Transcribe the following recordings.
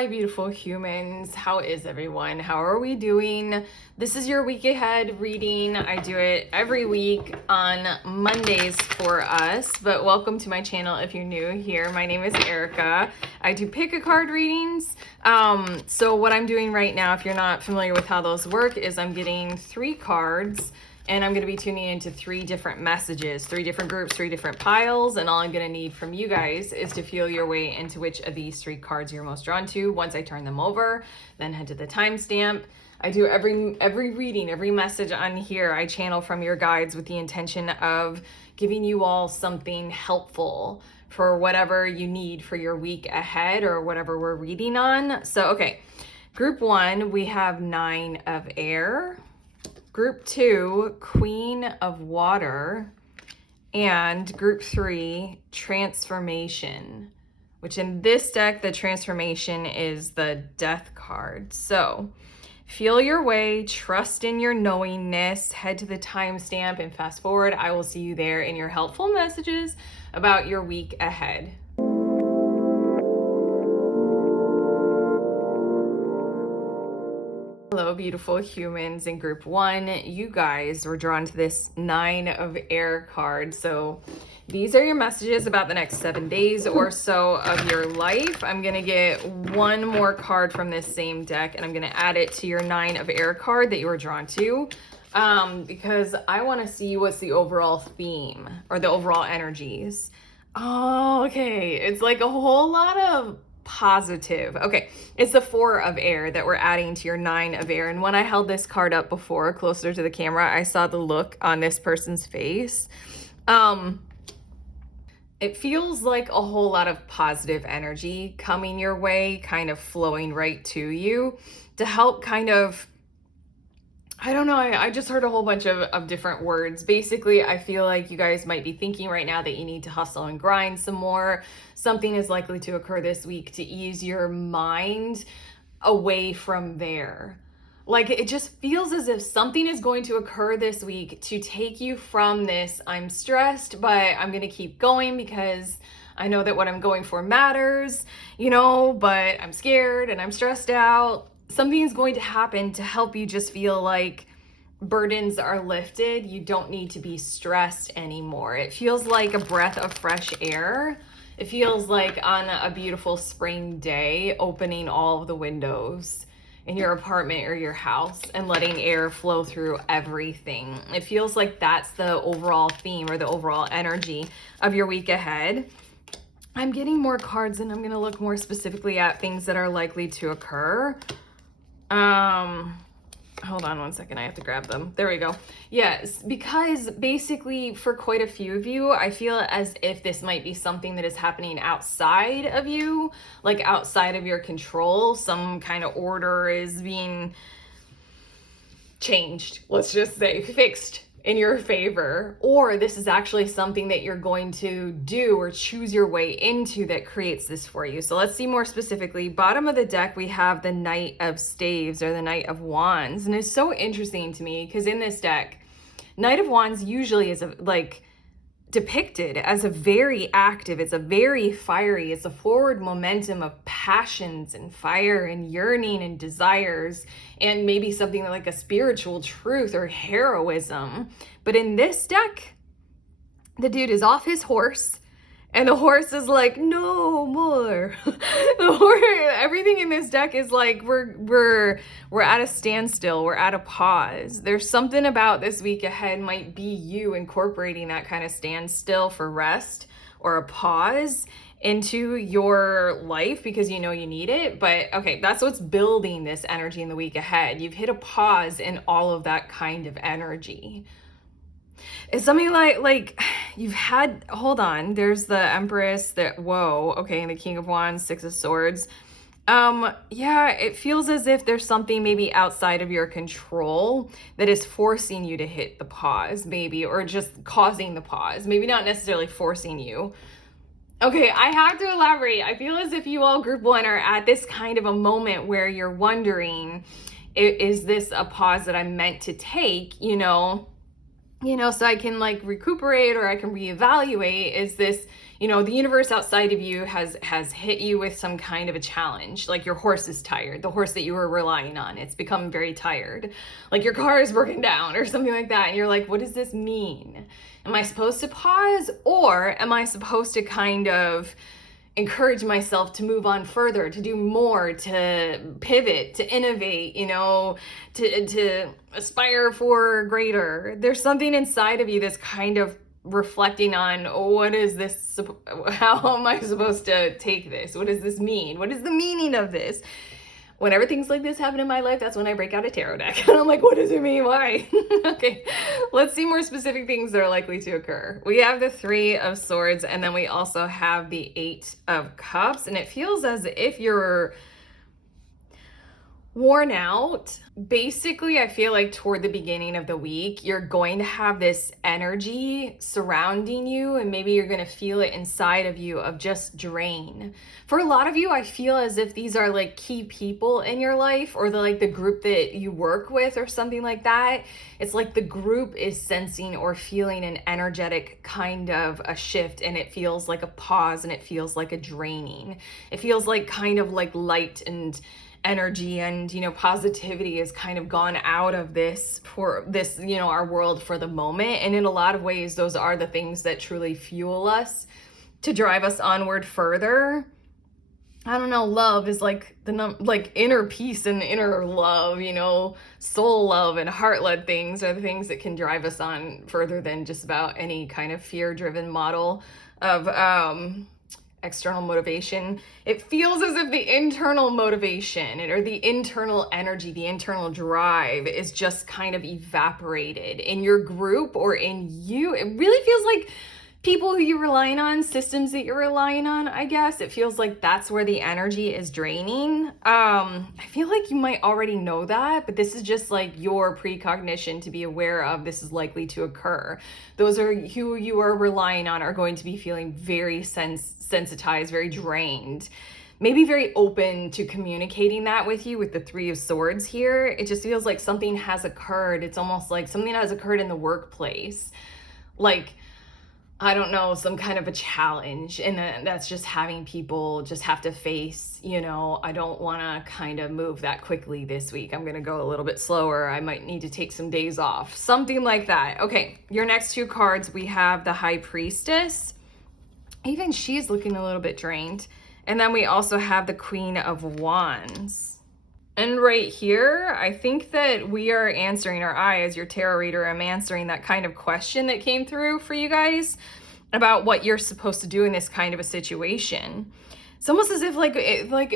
Hi, beautiful humans. How is everyone? How are we doing? This is your week ahead reading. I do it every week on Mondays for us, but welcome to my channel if you're new here. My name is Erica. I do pick a card readings. So what I'm doing right now, if you're not familiar with how those work, is I'm getting 3 cards and I'm going to be tuning into 3 different messages, 3 different groups, 3 different piles. And all I'm going to need from you guys is to feel your way into which of these 3 cards you're most drawn to. Once I turn them over, then head to the timestamp. I do every reading, every message on here, I channel from your guides with the intention of giving you all something helpful for whatever you need for your week ahead or whatever we're reading on. So, okay, group 1, we have 9 of air. Group 2, Queen of Water, and Group 3, Transformation, which in this deck, the Transformation is the Death card. So feel your way, trust in your knowingness, head to the timestamp and fast forward. I will see you there in your helpful messages about your week ahead. Hello, beautiful humans in group 1. You guys were drawn to this 9 of air card. So these are your messages about the next 7 days or so of your life. I'm going to get one more card from this same deck and I'm going to add it to your 9 of air card that you were drawn to because I want to see what's the overall theme or the overall energies. Oh, okay. It's like a whole lot of positive. Okay, it's the 4 of air that we're adding to your 9 of air. And when I held this card up before, closer to the camera, I saw the look on this person's face. It feels like a whole lot of positive energy coming your way, kind of flowing right to you to help kind of, I don't know, I just heard a whole bunch of different words. Basically, I feel like you guys might be thinking right now that you need to hustle and grind some more. Something is likely to occur this week to ease your mind away from there. Like, it just feels as if something is going to occur this week to take you from this, I'm stressed, but I'm going to keep going because I know that what I'm going for matters, but I'm scared and I'm stressed out. Something is going to happen to help you just feel like burdens are lifted. You don't need to be stressed anymore. It feels like a breath of fresh air. It feels like on a beautiful spring day, opening all of the windows in your apartment or your house and letting air flow through everything. It feels like that's the overall theme or the overall energy of your week ahead. I'm getting more cards and I'm going to look more specifically at things that are likely to occur. Hold on one second. I have to grab them. There we go. Yes, because basically for quite a few of you, I feel as if this might be something that is happening outside of you, like outside of your control. Some kind of order is being changed, let's just say, fixed in your favor, or this is actually something that you're going to do or choose your way into that creates this for you. So let's see more specifically. Bottom of the deck, we have the Knight of Staves or the Knight of Wands. And it's so interesting to me because in this deck, Knight of Wands usually is depicted as a very active, it's a very fiery, it's a forward momentum of passions and fire and yearning and desires and maybe something like a spiritual truth or heroism. But in this deck, the dude is off his horse and the horse is like, no more. The horse, everything in this deck is like, we're at a standstill. We're at a pause. There's something about this week ahead might be you incorporating that kind of standstill for rest or a pause into your life because you know you need it. But okay, that's what's building this energy in the week ahead. You've hit a pause in all of that kind of energy. It's something like you've had, hold on, there's the Empress, and the King of Wands, 6 of Swords. Yeah, it feels as if there's something maybe outside of your control that is forcing you to hit the pause, maybe, or just causing the pause, maybe not necessarily forcing you. Okay, I have to elaborate. I feel as if you all group 1 are at this kind of a moment where you're wondering, is this a pause that I'm meant to take, so I can like recuperate or I can reevaluate? Is this, You know, the universe outside of you has hit you with some kind of a challenge. Like your horse is tired, the horse that you were relying on, it's become very tired. Like your car is broken down or something like that. And you're like, what does this mean? Am I supposed to pause, or am I supposed to kind of encourage myself to move on further, to do more, to pivot, to innovate, you know, to aspire for greater? There's something inside of you that's kind of reflecting on, what is this, how am I supposed to take this? What does this mean? What is the meaning of this? Whenever things like this happen in my life, that's when I break out a tarot deck. And I'm like, what does it mean? Why? Okay, let's see more specific things that are likely to occur. We have the Three of Swords, and then we also have the Eight of Cups. And it feels as if you're worn out. Basically, I feel like toward the beginning of the week, you're going to have this energy surrounding you, and maybe you're going to feel it inside of you of just drain. For a lot of you, I feel as if these are like key people in your life, or the group that you work with or something like that. It's like the group is sensing or feeling an energetic kind of a shift, and it feels like a pause, and it feels like a draining. It feels like kind of like light and energy and, you know, positivity has kind of gone out of this, for this, you know, our world for the moment. And in a lot of ways, those are the things that truly fuel us to drive us onward further. I don't know, love is like like inner peace and inner love, you know, soul love and heart-led things are the things that can drive us on further than just about any kind of fear-driven model of external motivation. It feels as if the internal motivation or the internal energy, the internal drive is just kind of evaporated in your group or in you. It really feels like people who you're relying on, systems that you're relying on, I guess. It feels like that's where the energy is draining. I feel like you might already know that, but this is just like your precognition to be aware of this is likely to occur. Those are who you are relying on are going to be feeling very sensitized, very drained, maybe very open to communicating that with you with the Three of Swords here. It just feels like something has occurred. It's almost like something has occurred in the workplace. Like, I don't know, some kind of a challenge, and that's just having people just have to face, you know, I don't want to kind of move that quickly this week. I'm going to go a little bit slower. I might need to take some days off, something like that. Okay, your next two cards, we have the High Priestess. Even she's looking a little bit drained. And then we also have the Queen of Wands. And right here, I think that we are answering, or I, as your tarot reader, am answering that kind of question that came through for you guys about what you're supposed to do in this kind of a situation. It's almost as if like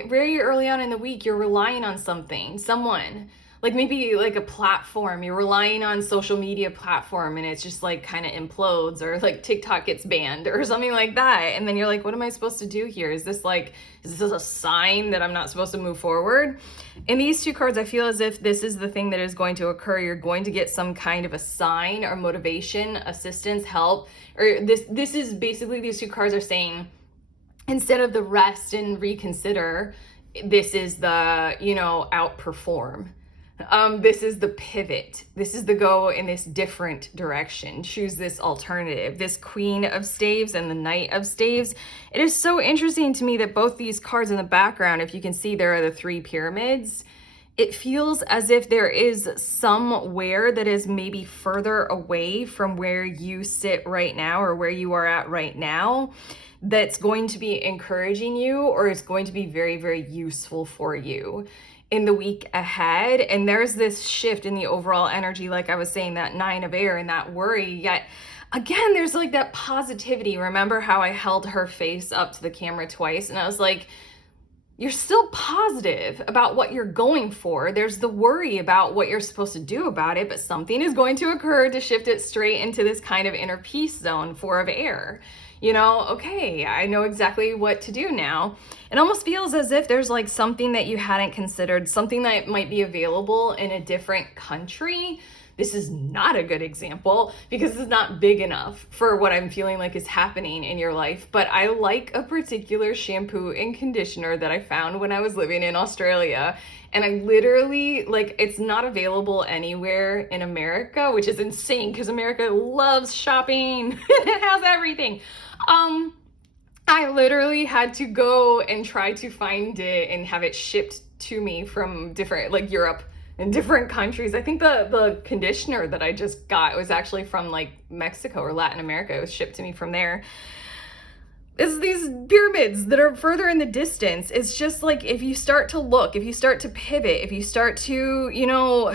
very early on in the week, you're relying on something, someone, like maybe like a platform, you're relying on social media platform, and it's just like kind of implodes, or like TikTok gets banned or something like that. And then you're like, what am I supposed to do here? Is this a sign that I'm not supposed to move forward? In these two cards, I feel as if this is the thing that is going to occur. You're going to get some kind of a sign or motivation, assistance, help, or this is basically, these two cards are saying, instead of the rest and reconsider, this is the, you know, outperform. This is the pivot. This is the go in this different direction. Choose this alternative. This Queen of Staves and the Knight of Staves. It is so interesting to me that both these cards in the background, if you can see, there are the three pyramids. It feels as if there is somewhere that is maybe further away from where you sit right now, or where you are at right now, that's going to be encouraging you, or is going to be very, very useful for you in the week ahead. And there's this shift in the overall energy, like I was saying, that Nine of Air and that worry. Yet again, there's like that positivity. Remember how I held her face up to the camera twice, and I was like, you're still positive about what you're going for. There's the worry about what you're supposed to do about it, but something is going to occur to shift it straight into this kind of inner peace zone, Four of Air. You know, okay, I know exactly what to do now. It almost feels as if there's like something that you hadn't considered, something that might be available in a different country. This is not a good example because it's not big enough for what I'm feeling like is happening in your life. But I like a particular shampoo and conditioner that I found when I was living in Australia. And I literally, like, it's not available anywhere in America, which is insane because America loves shopping. It has everything. I literally had to go and try to find it and have it shipped to me from different, like Europe and different countries. I think the conditioner that I just got was actually from like Mexico or Latin America. It was shipped to me from there. It's these pyramids that are further in the distance. It's just like, if you start to look, if you start to pivot, if you start to, you know,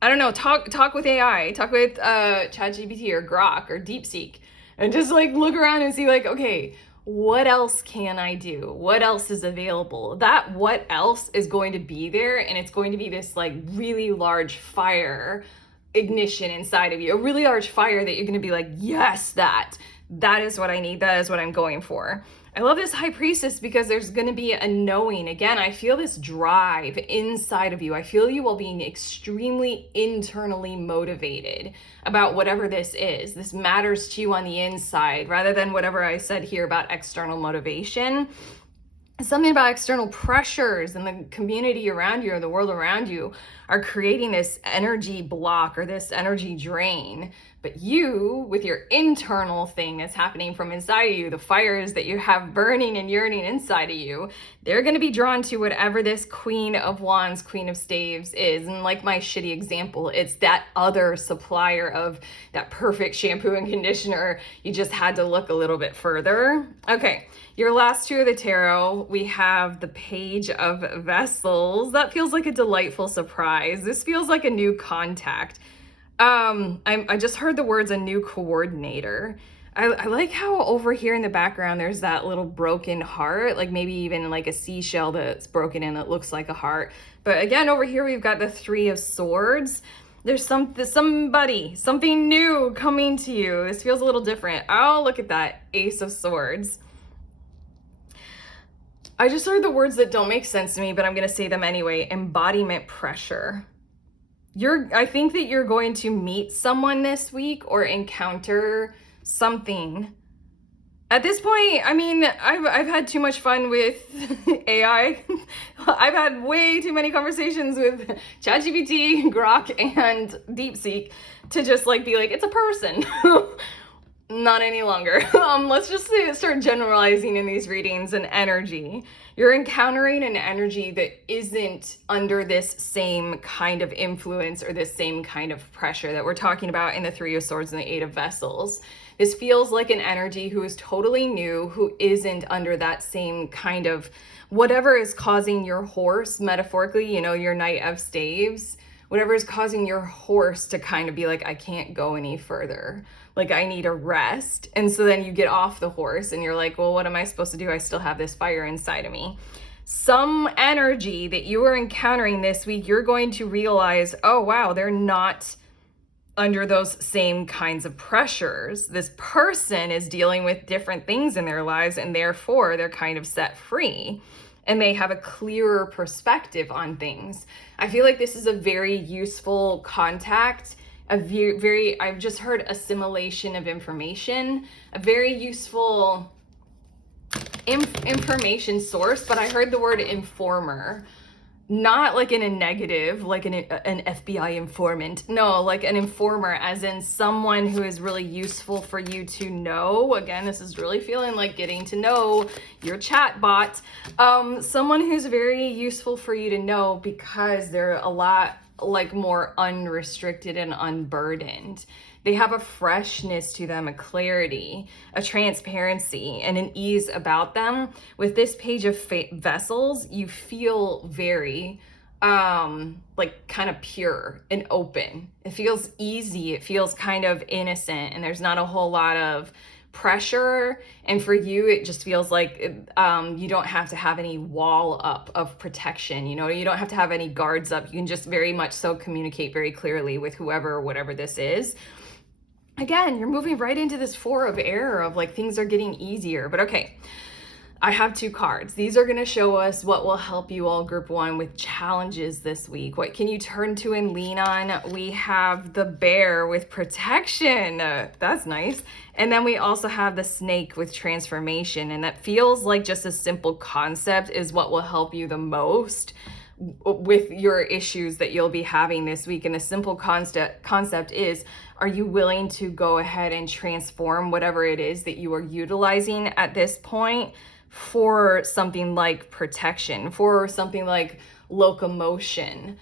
I don't know, talk with AI, talk with ChatGPT or Grok or DeepSeek, and just like look around and see like, okay, what else can I do? What else is available? That what else is going to be there, and it's going to be this like really large fire ignition inside of you, a really large fire that you're going to be like, yes, that is what I need. That is what I'm going for. I love this high priestess because there's going to be a knowing. Again, I feel this drive inside of you. I feel you all being extremely internally motivated about whatever this is. This matters to you on the inside rather than whatever I said here about external motivation. Something about external pressures and the community around you or the world around you are creating this energy block or this energy drain. But you, with your internal thing that's happening from inside of you, the fires that you have burning and yearning inside of you, they're going to be drawn to whatever this Queen of Wands, Queen of Staves is. And like my shitty example, it's that other supplier of that perfect shampoo and conditioner. You just had to look a little bit further. Okay, your last two of the tarot, we have the Page of Vessels. That feels like a delightful surprise. This feels like a new contact. I just heard the words a new coordinator. I like how over here in the background there's that little broken heart, like maybe even like a seashell that's broken and it looks like a heart. But again, over here we've got the Three of Swords. There's something new coming to you. This feels a little different. Oh, look at that, Ace of Swords. I just heard the words that don't make sense to me, but I'm going to say them anyway. Embodiment pressure. I think that you're going to meet someone this week or encounter something. At this point, I mean, I've had too much fun with AI. I've had way too many conversations with ChatGPT, Grok, and DeepSeek to just like be like, it's a person. Not any longer. Let's just start generalizing in these readings an energy. You're encountering an energy that isn't under this same kind of influence or this same kind of pressure that we're talking about in the Three of Swords and the Eight of Vessels. This feels like an energy who is totally new, who isn't under that same kind of whatever is causing your horse, metaphorically, you know, your Knight of Staves, whatever is causing your horse to kind of be like, I can't go any further. Like, I need a rest. And so then you get off the horse and you're like, well, what am I supposed to do? I still have this fire inside of me. Some energy that you are encountering this week, you're going to realize, oh, wow, they're not under those same kinds of pressures. This person is dealing with different things in their lives, and therefore they're kind of set free and they have a clearer perspective on things. I feel like this is a very useful contact. I've just heard assimilation of information, a very useful information source, but I heard the word informer, not like in a negative, like an FBI informant. No, like an informer, as in someone who is really useful for you to know. Again, this is really feeling like getting to know your chat bot. Someone who's very useful for you to know because they're a lot like more unrestricted and unburdened. They have a freshness to them, a clarity, a transparency, and an ease about them. With this Page of Vessels, you feel very like kind of pure and open. It feels easy. It feels kind of innocent, and there's not a whole lot of pressure. And for you, it just feels like you don't have to have any wall up of protection. You know, you don't have to have any guards up. You can just very much so communicate very clearly with whoever or whatever this is. Again, you're moving right into this Four of Air of like things are getting easier. But okay, I have two cards. These are going to show us what will help you all, Group 1, with challenges this week. What can you turn to and lean on? We have the Bear with protection. That's nice. And then we also have the Snake with transformation. And that feels like just a simple concept is what will help you the most with your issues that you'll be having this week. And the simple concept is, are you willing to go ahead and transform whatever it is that you are utilizing at this point for something like protection, for something like locomotion?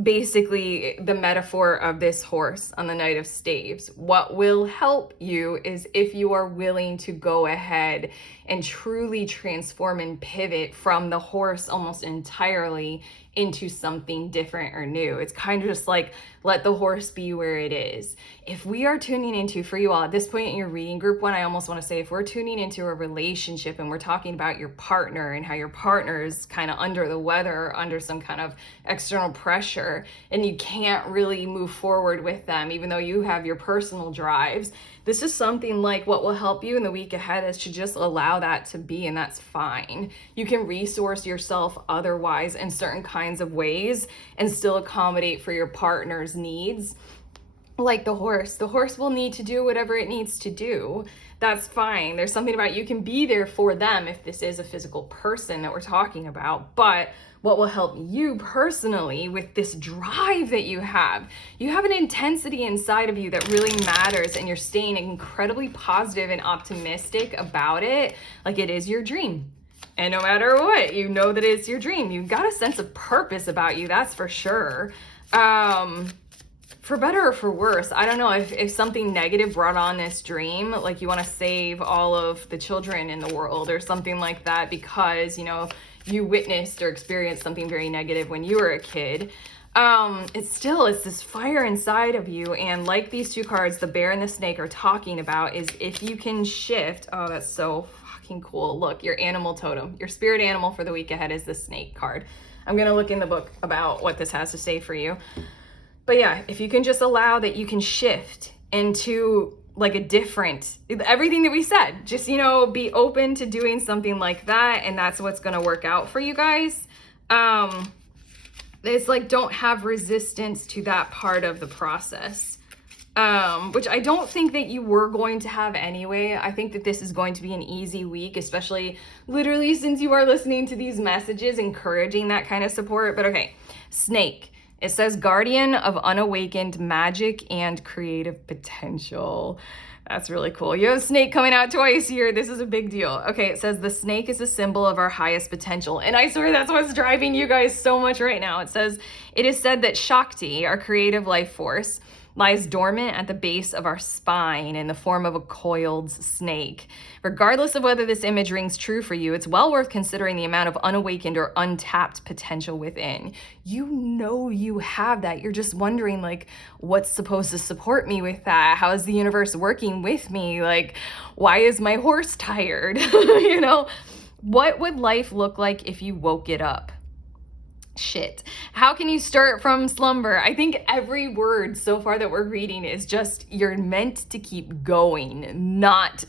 Basically, the metaphor of this horse on the Knight of Staves. What will help you is if you are willing to go ahead and truly transform and pivot from the horse almost entirely into something different or new. It's kind of just like, let the horse be where it is. If we are tuning into, for you all at this point in your reading, group one, I almost want to say, if we're tuning into a relationship and we're talking about your partner and how your partner is kind of under the weather or under some kind of external pressure, and you can't really move forward with them, even though you have your personal drives, this is something like what will help you in the week ahead is to just allow that to be, and that's fine. You can resource yourself otherwise in certain kinds of ways and still accommodate for your partner's needs. Like the horse will need to do whatever it needs to do. That's fine. There's something about you can be there for them if this is a physical person that we're talking about. But what will help you personally with this drive that you have an intensity inside of you that really matters, and you're staying incredibly positive and optimistic about it, like it is your dream. And no matter what, you know that it's your dream. You've got a sense of purpose about you, that's for sure. For better or for worse, I don't know, if something negative brought on this dream, like you want to save all of the children in the world or something like that because, you know, you witnessed or experienced something very negative when you were a kid, it's this fire inside of you. And like these two cards, the bear and the snake, are talking about, is if you can shift. Oh, that's so fucking cool. Look, your animal totem, your spirit animal for the week ahead is the snake card. I'm going to look in the book about what this has to say for you. But yeah, if you can just allow that you can shift into like a different, everything that we said, just, you know, be open to doing something like that. And that's what's going to work out for you guys. It's like, don't have resistance to that part of the process, which I don't think that you were going to have anyway. I think that this is going to be an easy week, especially literally since you are listening to these messages, encouraging that kind of support. But okay, snake. It says guardian of unawakened magic and creative potential. That's really cool. You have snake coming out twice here. This is a big deal. Okay, it says the snake is a symbol of our highest potential. And I swear that's what's driving you guys so much right now. It says, it is said that Shakti, our creative life force, lies dormant at the base of our spine in the form of a coiled snake. Regardless of whether this image rings true for you, it's well worth considering the amount of unawakened or untapped potential within. You know you have that. You're just wondering, like, what's supposed to support me with that? How is the universe working with me? Like, why is my horse tired? You know, what would life look like if you woke it up? Shit. How can you start from slumber? I think every word so far that we're reading is just, you're meant to keep going, not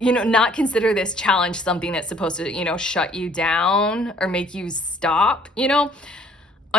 consider this challenge something that's supposed to, shut you down or make you stop, An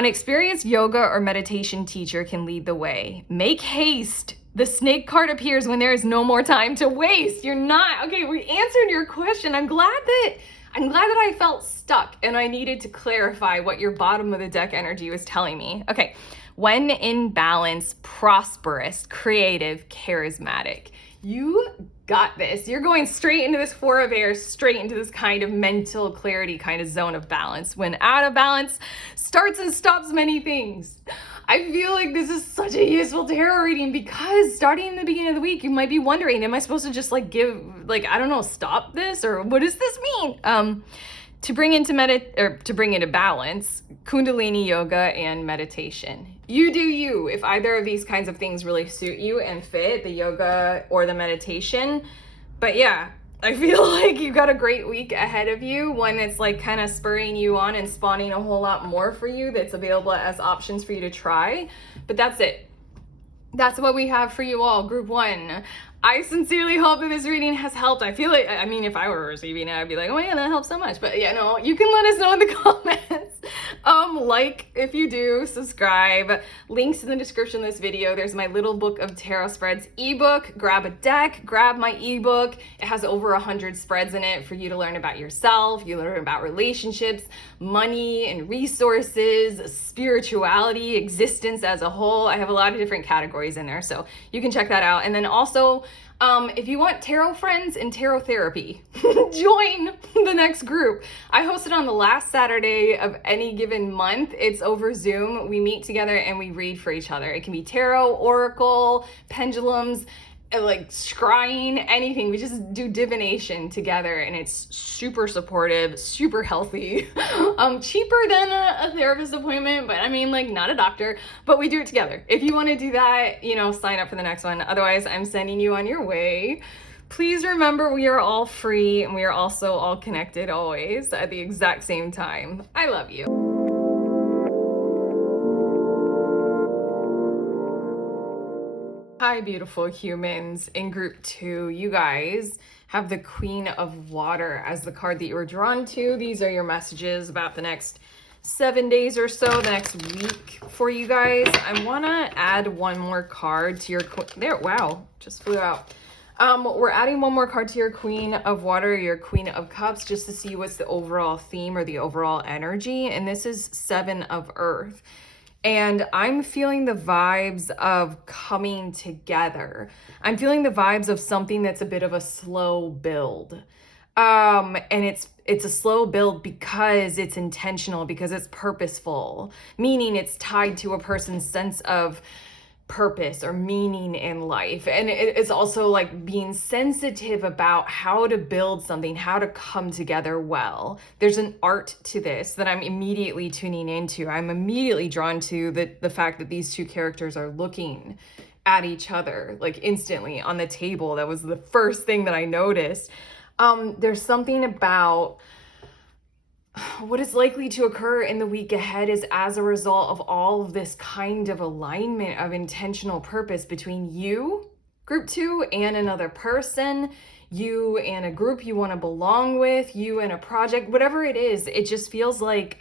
experienced yoga or meditation teacher can lead the way. Make haste. The snake card appears when there is no more time to waste. You're not, okay, we answered your question. I'm glad that I felt stuck and I needed to clarify what your bottom of the deck energy was telling me. Okay, when in balance, prosperous, creative, charismatic. You got this. You're going straight into this Four of Air, straight into this kind of mental clarity kind of zone of balance. When out of balance, starts and stops many things. I feel like this is such a useful tarot reading because starting in the beginning of the week, you might be wondering, am I supposed to just stop this, or what does this mean? To bring into balance, Kundalini yoga and meditation. You do you. If either of these kinds of things really suit you and fit, the yoga or the meditation. But yeah, I feel like you got a great week ahead of you, one that's like kind of spurring you on and spawning a whole lot more for you that's available as options for you to try. But that's it. That's what we have for you all, group one. I sincerely hope that this reading has helped. I feel like, if I were receiving it, I'd be like, oh yeah, that helps so much. But yeah, no, you can let us know in the comments. Like if you do, subscribe. Links in the description of this video. There's my little book of tarot spreads ebook. Grab a deck, grab my ebook. It has over 100 spreads in it for you to learn about yourself. You learn about relationships, money and resources, spirituality, existence as a whole. I have a lot of different categories in there, so you can check that out. And then also, if you want tarot friends and tarot therapy, join the next group. I host it on the last Saturday of any given month. It's over Zoom. We meet together and we read for each other. It can be tarot, oracle, pendulums, like scrying, anything. We just do divination together, and it's super supportive, super healthy, cheaper than a therapist appointment, but I mean, like, not a doctor, but we do it together. If you want to do that, you know, sign up for the next one. Otherwise, I'm sending you on your way. Please remember, we are all free, and we are also all connected always at the exact same time. I love you. Hi, beautiful humans. In group 2, you guys have the Queen of Water as the card that you were drawn to. These are your messages about the next 7 days or so, the next week for you guys. I want to add one more card to your there. Wow, just flew out. We're adding one more card to your Queen of Water, your Queen of Cups, just to see what's the overall theme or the overall energy. And this is 7 of Earth. And I'm feeling the vibes of coming together. I'm feeling the vibes of something that's a bit of a slow build. And it's a slow build because it's intentional, because it's purposeful, meaning it's tied to a person's sense of purpose or meaning in life. And it's also like being sensitive about how to build something, how to come together well. There's an art to this that I'm immediately tuning into. I'm immediately drawn to the fact that these two characters are looking at each other like instantly on the table. That was the first thing that I noticed. There's something about what is likely to occur in the week ahead is as a result of all of this kind of alignment of intentional purpose between you, group 2, and another person, you and a group you want to belong with, you and a project, whatever it is. It just feels like,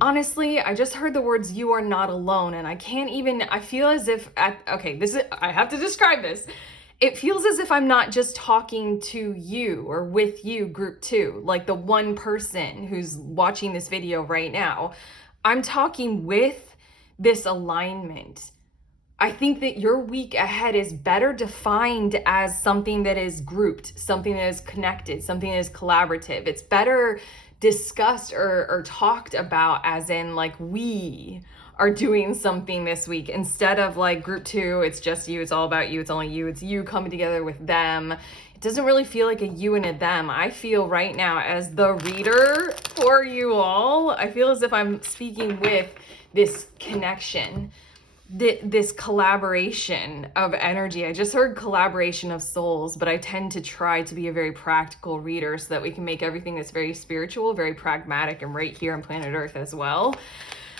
honestly, I just heard the words, you are not alone. And I feel as if, I have to describe this. It feels as if I'm not just talking to you or with you, group 2, like the one person who's watching this video right now. I'm talking with this alignment. I think that your week ahead is better defined as something that is grouped, something that is connected, something that is collaborative. It's better discussed or talked about as in like we are doing something this week, instead of like group 2, it's just you, it's all about you, it's only you, it's you coming together with them. It doesn't really feel like a you and a them. I feel right now, as the reader for you all, I feel as if I'm speaking with this connection, this collaboration of energy. I just heard collaboration of souls, but I tend to try to be a very practical reader so that we can make everything that's very spiritual, very pragmatic, and right here on planet Earth as well.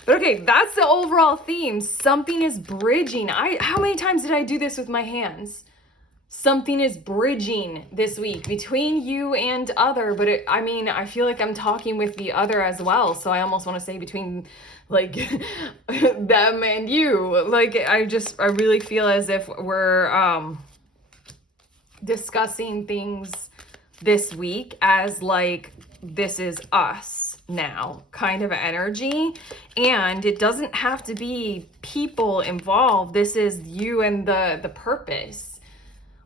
But okay, that's the overall theme. Something is bridging. How many times did I do this with my hands? Something is bridging this week between you and other, but I feel like I'm talking with the other as well. So I almost want to say between like them and you. Like I really feel as if we're discussing things this week as like, this is us now kind of energy. And it doesn't have to be people involved. This is you and the purpose.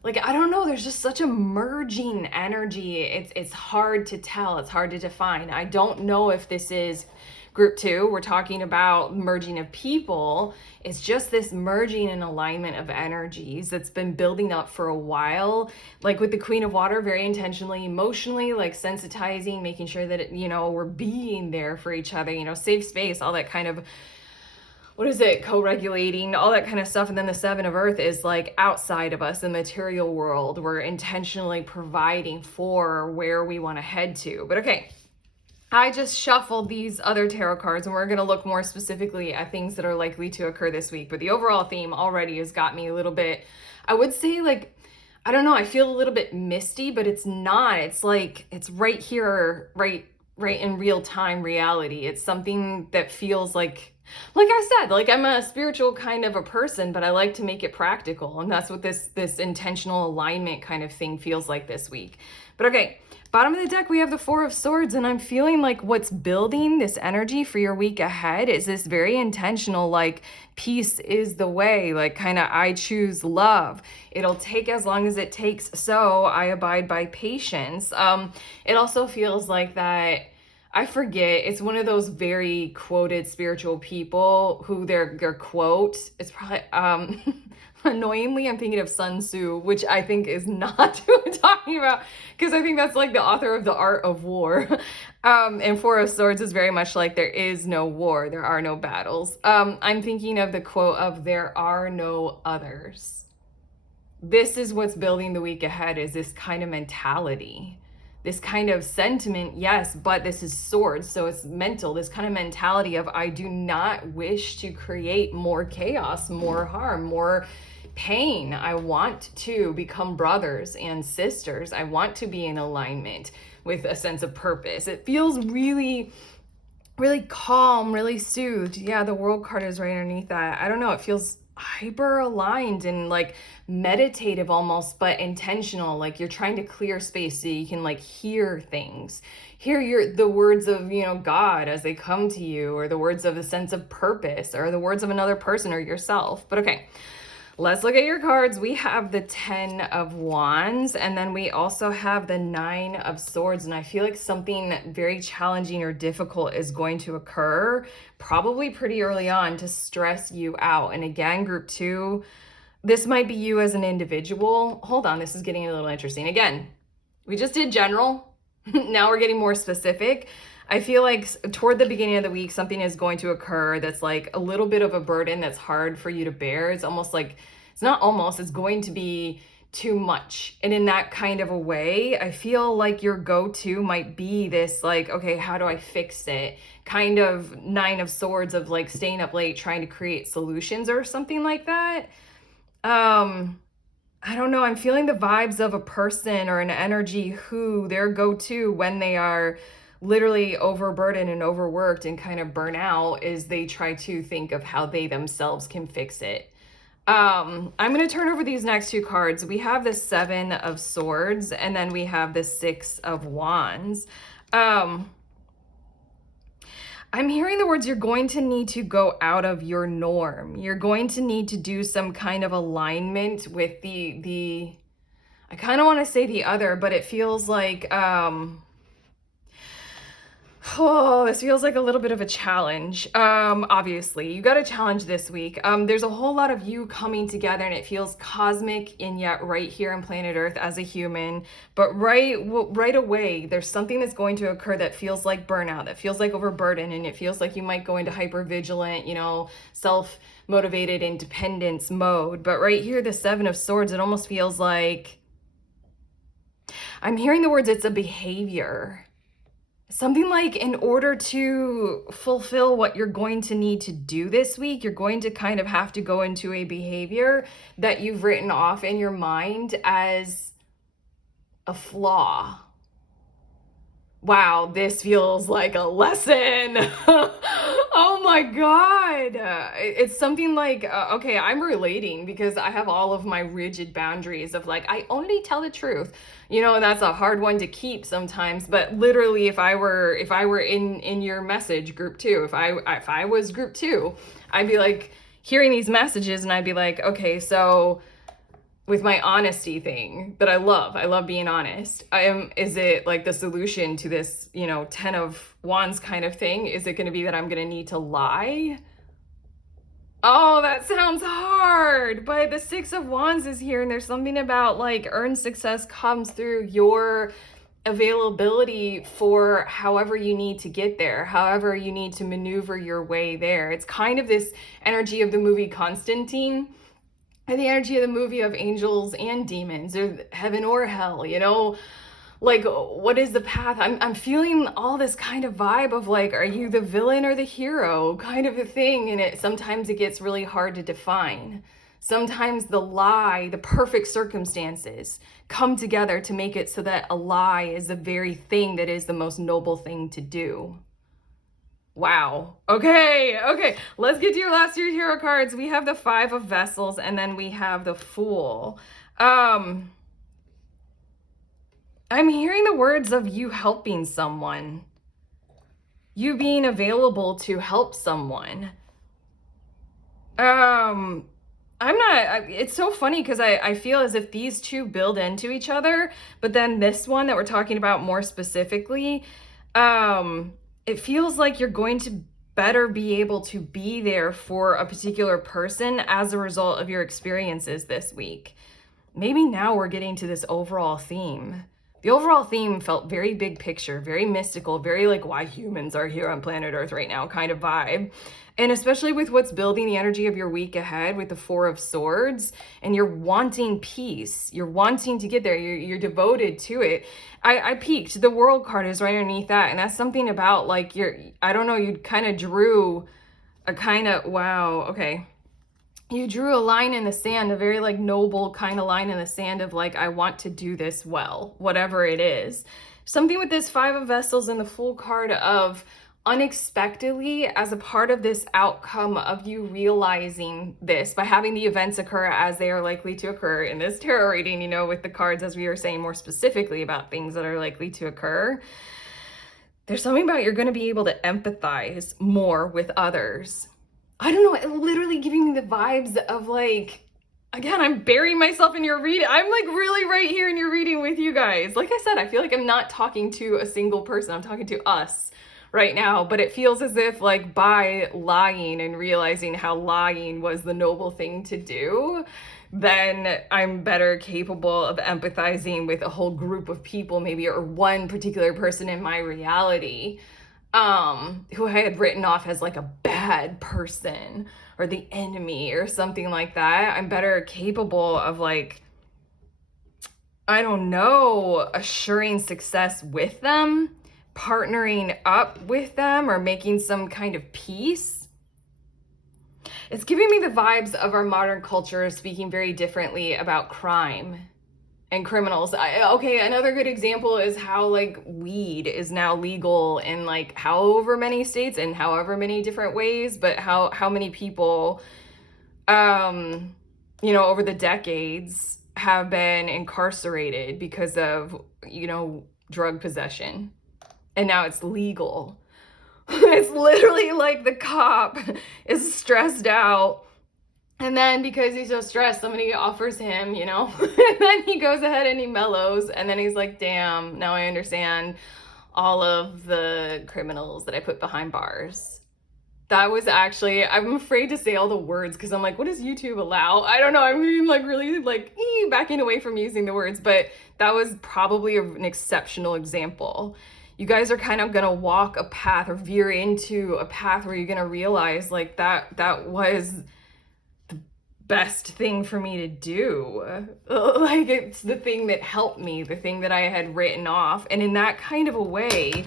Like, I don't know, there's just such a merging energy. It's hard to tell, it's hard to define. I don't know if this is group 2, we're talking about merging of people. It's just this merging and alignment of energies that's been building up for a while. Like with the Queen of Water, very intentionally, emotionally, like sensitizing, making sure that, we're being there for each other, safe space, all that kind of, co-regulating, all that kind of stuff. And then the 7 of Earth is like outside of us, the material world. We're intentionally providing for where we want to head to. But okay, I just shuffled these other tarot cards and we're going to look more specifically at things that are likely to occur this week. But the overall theme already has got me a little bit, I would say, like, I don't know, I feel a little bit misty, but it's not. It's like, it's right here, right right in real time reality. It's something that feels like I said, like I'm a spiritual kind of a person, but I like to make it practical. And that's what this intentional alignment kind of thing feels like this week. But okay, bottom of the deck, we have the Four of Swords, and I'm feeling like what's building this energy for your week ahead is this very intentional, like peace is the way, like kind of I choose love. It'll take as long as it takes, so I abide by patience. It also feels like that, I forget, it's one of those very quoted spiritual people who their quote, it's probably annoyingly I'm thinking of Sun Tzu, which I think is not who I'm talking about, because I think that's like the author of The Art of War. And Four of Swords is very much like there is no war, there are no battles. I'm thinking of the quote of there are no others. This is what's building the week ahead, is this kind of mentality, this kind of sentiment, yes, but this is swords, so it's mental, this kind of mentality of I do not wish to create more chaos, more harm, more pain. I want to become brothers and sisters. I want to be in alignment with a sense of purpose. It feels really, really calm, really soothed. Yeah, the World card is right underneath that. I don't know, it feels hyper aligned and like meditative almost, but intentional. Like you're trying to clear space so you can like hear things, hear the words of, you know, God as they come to you, or the words of a sense of purpose, or the words of another person or yourself. But okay, let's look at your cards. We have the 10 of Wands, and then we also have the 9 of Swords. And I feel like something very challenging or difficult is going to occur, probably pretty early on, to stress you out. And again, group 2, this might be you as an individual. Hold on, this is getting a little interesting. Again, we just did general. Now we're getting more specific. I feel like toward the beginning of the week, something is going to occur that's like a little bit of a burden that's hard for you to bear. It's almost like, it's not almost, it's going to be too much. And in that kind of a way, I feel like your go-to might be this like, okay, how do I fix it? Kind of 9 of Swords of like staying up late, trying to create solutions or something like that. I don't know. I'm feeling the vibes of a person or an energy who their go-to when they are literally overburdened and overworked and kind of burn out is they try to think of how they themselves can fix it. I'm going to turn over these next 2 cards. We have the 7 of Swords, and then we have the 6 of Wands. I'm hearing the words, you're going to need to go out of your norm. You're going to need to do some kind of alignment with the I kind of want to say the other, but it feels like, oh, this feels like a little bit of a challenge. Obviously, you got a challenge this week. There's a whole lot of you coming together, and it feels cosmic and yet right here on planet Earth as a human. But right away, there's something that's going to occur that feels like burnout, that feels like overburden, and it feels like you might go into hypervigilant, you know, self-motivated independence mode. But right here, the 7 of Swords, it almost feels like I'm hearing the words, it's a behavior. Something like in order to fulfill what you're going to need to do this week, you're going to kind of have to go into a behavior that you've written off in your mind as a flaw. Wow, this feels like a lesson. Oh my God. It's something like, okay, I'm relating because I have all of my rigid boundaries of like, I only tell the truth, you know, and that's a hard one to keep sometimes. But literally, if I were in your message group 2, if I was group 2, I'd be like hearing these messages and I'd be like, okay, so with my honesty thing that I love being honest. Is it like the solution to this, you know, 10 of Wands kind of thing? Is it going to be that I'm going to need to lie? Oh, that sounds hard. But the 6 of Wands is here, and there's something about like earned success comes through your availability for however you need to get there, however you need to maneuver your way there. It's kind of this energy of the movie Constantine, and the energy of the movie of angels and demons, or heaven or hell, you know, like what is the path? I'm feeling all this kind of vibe of like, are you the villain or the hero kind of a thing? And sometimes it gets really hard to define. Sometimes the lie, the perfect circumstances come together to make it so that a lie is the very thing that is the most noble thing to do. Wow. Okay. Let's get to your last two tarot cards. We have the Five of Vessels and then we have the Fool. I'm hearing the words of you helping someone. You being available to help someone. It's so funny because I feel as if these two build into each other, but then this one that we're talking about more specifically, it feels like you're going to better be able to be there for a particular person as a result of your experiences this week. Maybe now we're getting to this overall theme. The overall theme felt very big picture, very mystical, very like why humans are here on planet Earth right now kind of vibe. And especially with what's building the energy of your week ahead with the Four of Swords, and you're wanting peace, you're wanting to get there, you're devoted to it. I peeked, the World card is right underneath that, and that's something about like I don't know, you kind of drew a kind of, wow, okay. You drew a line in the sand, a very like noble kind of line in the sand of like, I want to do this well, whatever it is. Something with this Five of Vessels and the Fool card of unexpectedly as a part of this outcome of you realizing this by having the events occur as they are likely to occur in this tarot reading, you know, with the cards, as we were saying more specifically about things that are likely to occur. There's something about you're going to be able to empathize more with others. I don't know, it literally giving me the vibes of like, again, I'm burying myself in your reading. I'm like really right here in your reading with you guys. Like I said, I feel like I'm not talking to a single person. I'm talking to us right now, but it feels as if like by lying and realizing how lying was the noble thing to do, then I'm better capable of empathizing with a whole group of people maybe, or one particular person in my reality who I had written off as like a bad person or the enemy or something like that. I'm better capable of like, I don't know, assuring success with them, partnering up with them, or making some kind of peace. It's giving me the vibes of our modern culture speaking very differently about crime and criminals. Okay, another good example is how like weed is now legal in like however many states and however many different ways, but how many people, you know, over the decades have been incarcerated because of, you know, drug possession. And now it's legal. It's literally like the cop is stressed out. And then because he's so stressed, somebody offers him, you know, and then he goes ahead and he mellows. And then he's like, damn, now I understand all of the criminals that I put behind bars. That was actually, I'm afraid to say all the words because I'm like, what does YouTube allow? I don't know. I'm being like really like backing away from using the words, but that was probably an exceptional example. You guys are kind of going to walk a path or veer into a path where you're going to realize like that was the best thing for me to do. Like it's the thing that helped me, the thing that I had written off. And in that kind of a way,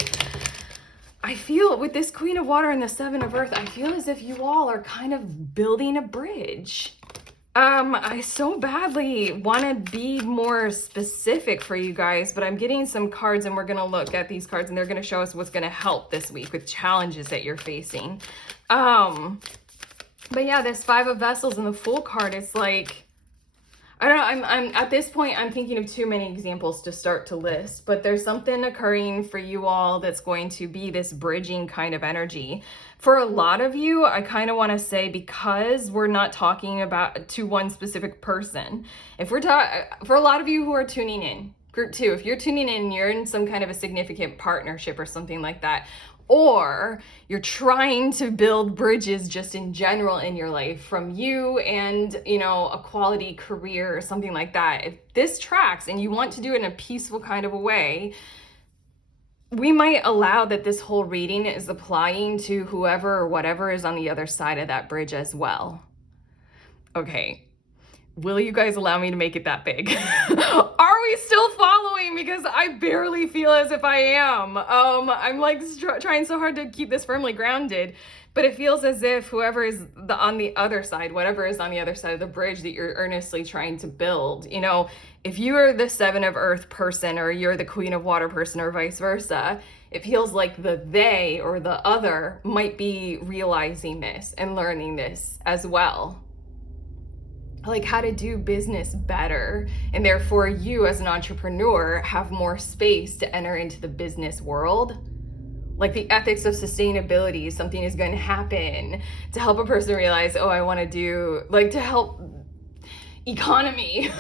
I feel with this Queen of Water and the Seven of Earth, I feel as if you all are kind of building a bridge. I so badly want to be more specific for you guys, but I'm getting some cards and we're going to look at these cards and they're going to show us what's going to help this week with challenges that you're facing. But yeah, this Five of Vessels and the Fool card, it's like, I don't know, I'm at this point, I'm thinking of too many examples to start to list, but there's something occurring for you all that's going to be this bridging kind of energy. For a lot of you, I kind of want to say, because we're not talking about to one specific person. If we're for a lot of you who are tuning in, group 2, if you're tuning in, you're in some kind of a significant partnership or something like that, or you're trying to build bridges just in general in your life from you and, you know, a quality career or something like that. If this tracks and you want to do it in a peaceful kind of a way, we might allow that this whole reading is applying to whoever or whatever is on the other side of that bridge as well. Okay. Will you guys allow me to make it that big? Are we still following? Because I barely feel as if I am. I'm like trying so hard to keep this firmly grounded, but it feels as if whoever is on the other side, whatever is on the other side of the bridge that you're earnestly trying to build, you know, if you are the Seven of Earth person or you're the Queen of Water person or vice versa, it feels like the they or the other might be realizing this and learning this as well. Like how to do business better, and therefore you as an entrepreneur have more space to enter into the business world. Like the ethics of sustainability, something is going to happen to help a person realize, oh, I want to do, like, to help economy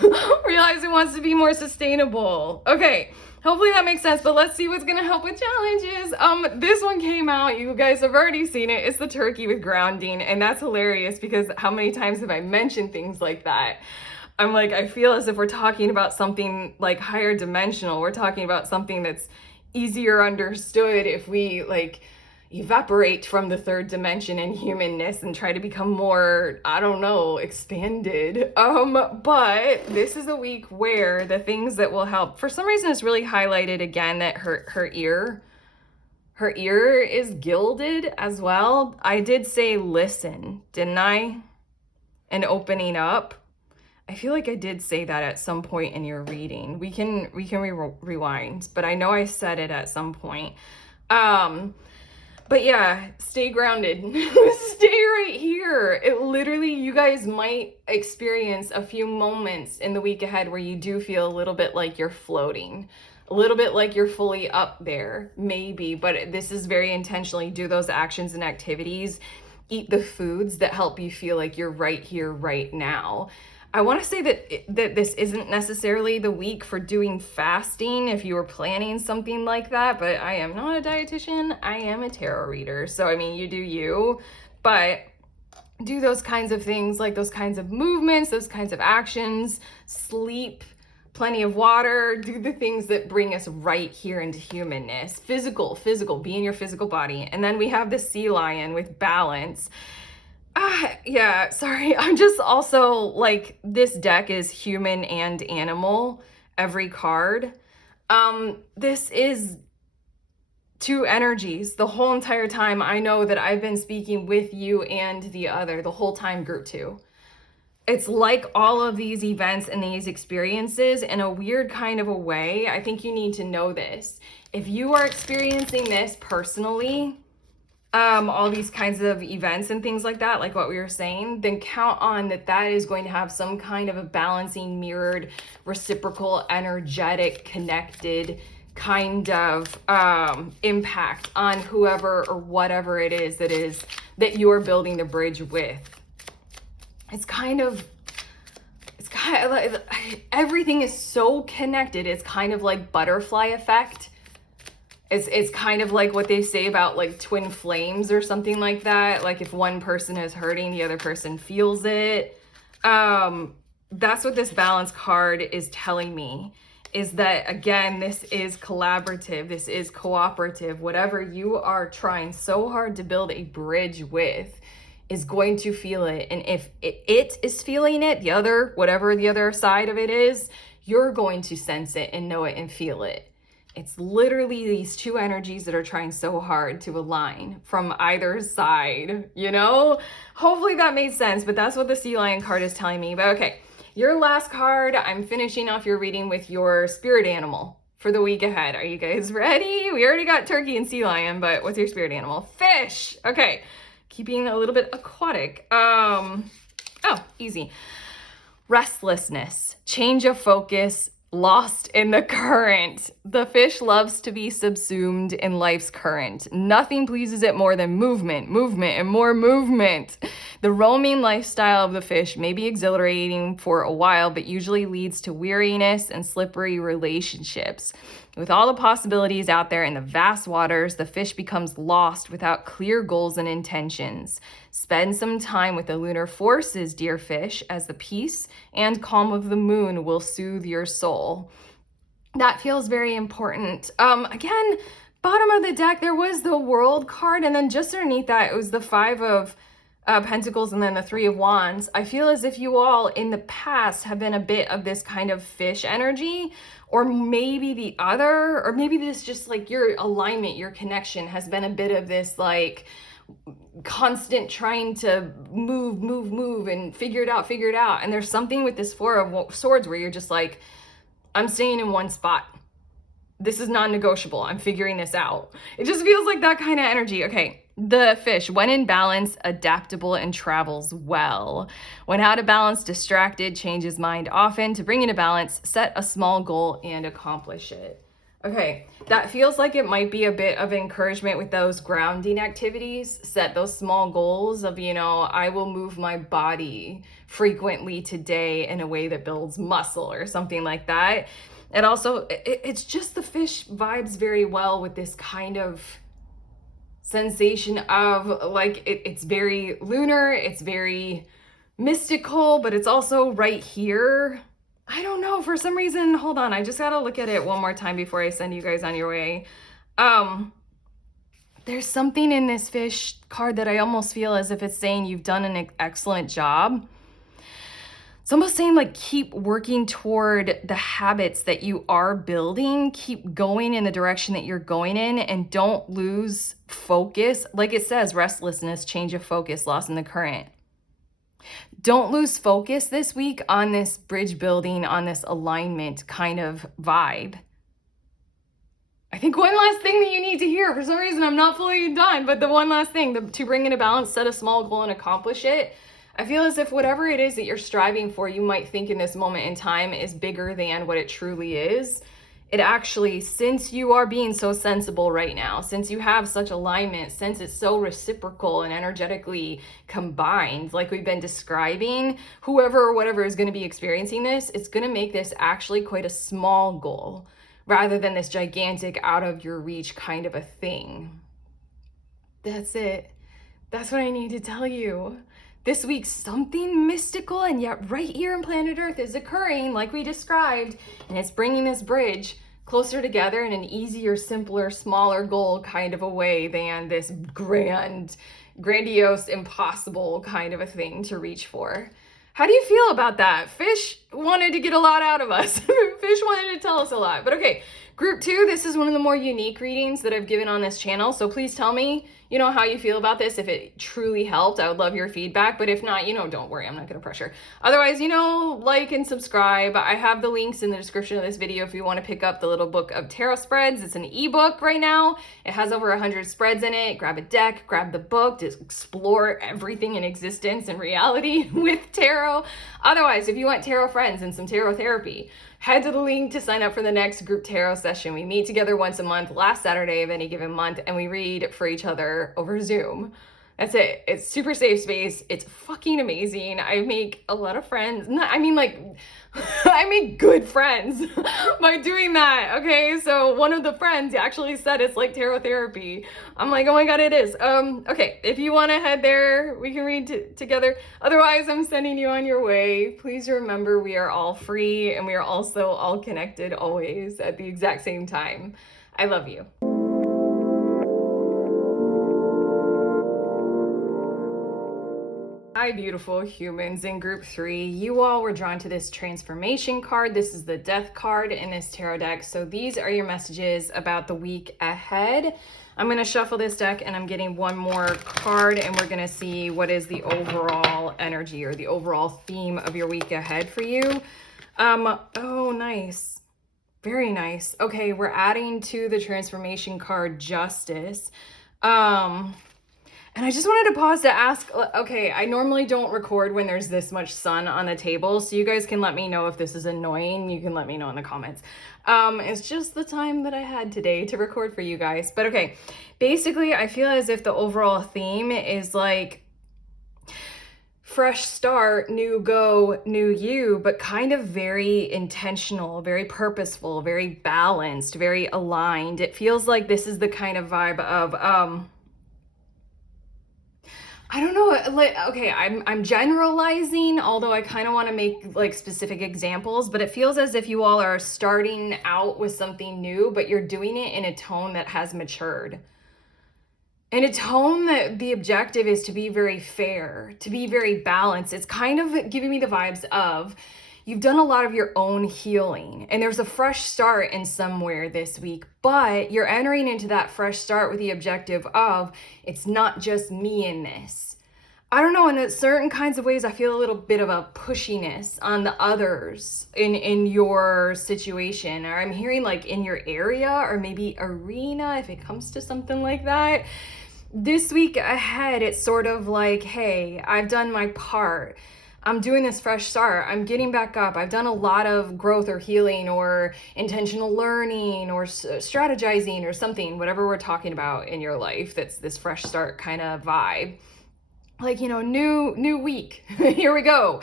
realize it wants to be more sustainable. Okay, hopefully that makes sense, but let's see what's gonna help with challenges. This one came out, you guys have already seen it. It's the turkey with grounding, and that's hilarious because how many times have I mentioned things like that? I'm like, I feel as if we're talking about something like higher dimensional. We're talking about something that's easier understood if we like evaporate from the third dimension in humanness and try to become more, I don't know, expanded. But this is a week where the things that will help, for some reason it's really highlighted again that her ear is gilded as well. I did say listen, didn't I? And opening up. I feel like I did say that at some point in your reading. We can rewind, but I know I said it at some point. But yeah, stay grounded. Stay right here. It literally, you guys might experience a few moments in the week ahead where you do feel a little bit like you're floating, a little bit like you're fully up there, maybe, but this is very intentionally. Do those actions and activities. Eat the foods that help you feel like you're right here, right now. I want to say that this isn't necessarily the week for doing fasting if you were planning something like that, but I am not a dietitian. I am a tarot reader. So, I mean, you do you, but do those kinds of things, like those kinds of movements, those kinds of actions, sleep, plenty of water, do the things that bring us right here into humanness. Physical, be in your physical body. And then we have the sea lion with balance. Yeah, sorry. I'm just also like, this deck is human and animal, every card. This is two energies the whole entire time. I know that I've been speaking with you and the other the whole time, group two. It's like all of these events and these experiences in a weird kind of a way. I think you need to know this. If you are experiencing this personally, all these kinds of events and things like that, like what we were saying, then count on that is going to have some kind of a balancing, mirrored, reciprocal, energetic, connected kind of impact on whoever or whatever it is that you are building the bridge with. It's kind of like everything is so connected. It's kind of like butterfly effect. It's kind of like what they say about like twin flames or something like that. Like if one person is hurting, the other person feels it. That's what this balance card is telling me, is that, again, this is collaborative. This is cooperative. Whatever you are trying so hard to build a bridge with is going to feel it. And if it is feeling it, the other, whatever the other side of it is, you're going to sense it and know it and feel it. It's literally these two energies that are trying so hard to align from either side, you know? Hopefully that made sense, but that's what the Sea Lion card is telling me. But okay, your last card, I'm finishing off your reading with your spirit animal for the week ahead. Are you guys ready? We already got turkey and sea lion, but what's your spirit animal? Fish. Okay, keeping a little bit aquatic. Oh, easy. Restlessness, change of focus, lost in the current. The fish loves to be subsumed in life's current. Nothing pleases it more than movement, and more movement. The roaming lifestyle of the fish may be exhilarating for a while, but usually leads to weariness and slippery relationships. With all the possibilities out there in the vast waters, the fish becomes lost without clear goals and intentions. Spend some time with the lunar forces, dear fish, as the peace and calm of the moon will soothe your soul. That feels very important. Again, bottom of the deck, there was the world card, and then just underneath that, it was the five of Pentacles and then the Three of Wands, I feel as if you all in the past have been a bit of this kind of fish energy, or maybe the other, or maybe this just like your alignment, your connection has been a bit of this like constant trying to move and figure it out. And there's something with this Four of Swords where you're just like, I'm staying in one spot. This is non-negotiable. I'm figuring this out. It just feels like that kind of energy. Okay, the fish, when in balance, adaptable and travels well. When out of balance, distracted, changes mind often. To bring into balance, set a small goal and accomplish it. Okay, that feels like it might be a bit of encouragement with those grounding activities. Set those small goals of, you know, I will move my body frequently today in a way that builds muscle or something like that. And also, it's just the fish vibes very well with this kind of sensation of like, it's very lunar, it's very mystical, but it's also right here. I don't know, for some reason, hold on, I just gotta look at it one more time before I send you guys on your way. There's something in this fish card that I almost feel as if it's saying you've done an excellent job. It's almost saying like keep working toward the habits that you are building, keep going in the direction that you're going in, and don't lose focus. Like it says, restlessness, change of focus, loss in the current. Don't lose focus this week on this bridge building, on this alignment kind of vibe. I think one last thing that you need to hear, for some reason I'm not fully done, but the one last thing, to bring in a balance, set a small goal and accomplish it. I feel as if whatever it is that you're striving for, you might think in this moment in time is bigger than what it truly is. It actually, since you are being so sensible right now, since you have such alignment, since it's so reciprocal and energetically combined, like we've been describing, whoever or whatever is going to be experiencing this, it's going to make this actually quite a small goal rather than this gigantic out of your reach kind of a thing. That's it. That's what I need to tell you. This week, something mystical and yet right here in planet Earth is occurring like we described, and it's bringing this bridge closer together in an easier, simpler, smaller goal kind of a way than this grandiose, impossible kind of a thing to reach for. How do you feel about that? Fish wanted to get a lot out of us. Fish wanted to tell us a lot. But okay, group 2, this is one of the more unique readings that I've given on this channel. So please tell me, you know, how you feel about this. If it truly helped, I would love your feedback. But if not, you know, don't worry, I'm not gonna pressure. Otherwise, you know, like and subscribe. I have the links in the description of this video if you want to pick up the little book of tarot spreads. It's an ebook right now. It has over 100 spreads in it. Grab a deck, grab the book to explore everything in existence and reality with tarot. Otherwise, if you want tarot friends and some tarot therapy, head to the link to sign up for the next group tarot session. We meet together once a month, last Saturday of any given month, and we read for each other over Zoom. That's it. It's super safe space. It's fucking amazing. I make a lot of friends. I make good friends by doing that. Okay, so one of the friends actually said it's like tarot therapy. I'm like, oh my god, it is. Okay, if you want to head there, we can read together. Otherwise, I'm sending you on your way. Please remember, we are all free and we are also all connected always at the exact same time. I love you. Hi, beautiful humans in group 3. You all were drawn to this transformation card. This is the death card in this tarot deck. So these are your messages about the week ahead. I'm going to shuffle this deck and I'm getting one more card and we're going to see what is the overall energy or the overall theme of your week ahead for you. Oh, nice. Very nice. Okay, we're adding to the transformation card Justice. And I just wanted to pause to ask, okay, I normally don't record when there's this much sun on the table, so you guys can let me know if this is annoying. You can let me know in the comments. It's just the time that I had today to record for you guys. But okay, basically, I feel as if the overall theme is like fresh start, new go, new you, but kind of very intentional, very purposeful, very balanced, very aligned. It feels like this is the kind of vibe of, I don't know, like, okay, I'm generalizing, although I kind of want to make like specific examples, but it feels as if you all are starting out with something new, but you're doing it in a tone that has matured. in a tone that the objective is to be very fair, to be very balanced. It's kind of giving me the vibes of you've done a lot of your own healing and there's a fresh start in somewhere this week, but you're entering into that fresh start with the objective of it's not just me in this. I don't know, in certain kinds of ways, I feel a little bit of a pushiness on the others in your situation, or I'm hearing like in your area or maybe arena, if it comes to something like that. This week ahead, it's sort of like, hey, I've done my part. I'm doing this fresh start. I'm getting back up. I've done a lot of growth or healing or intentional learning or strategizing or something, whatever we're talking about in your life. That's this fresh start kind of vibe. Like, new week. Here we go.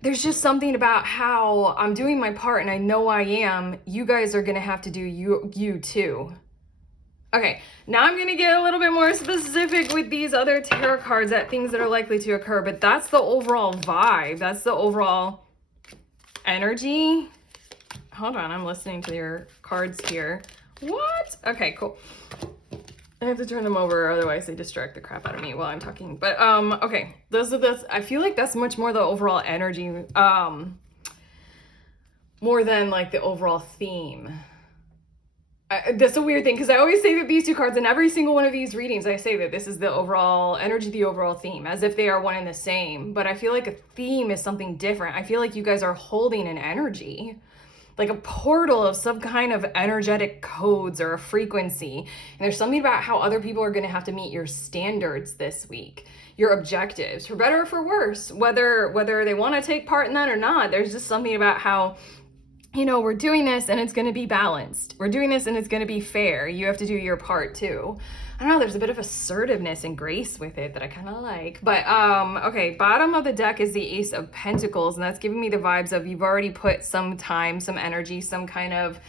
There's just something about how I'm doing my part and I know I am. You guys are going to have to do you too. Okay, now I'm going to get a little bit more specific with these other tarot cards at things that are likely to occur, but that's the overall vibe. That's the overall energy. Hold on, I'm listening to your cards here. What? Okay, cool. I have to turn them over, otherwise they distract the crap out of me while I'm talking. But okay, I feel like that's much more the overall energy, more than like the overall theme. That's a weird thing because I always say that these two cards in every single one of these readings, I say that this is the overall energy, the overall theme, as if they are one and the same. But I feel like a theme is something different. I feel like you guys are holding an energy, like a portal of some kind of energetic codes or a frequency. And there's something about how other people are going to have to meet your standards this week, your objectives, for better or for worse, whether they want to take part in that or not. There's just something about how, we're doing this and it's going to be balanced. We're doing this and it's going to be fair. You have to do your part too. I don't know, there's a bit of assertiveness and grace with it that I kind of like. But okay, bottom of the deck is the Ace of Pentacles, and that's giving me the vibes of you've already put some time, some energy, some kind of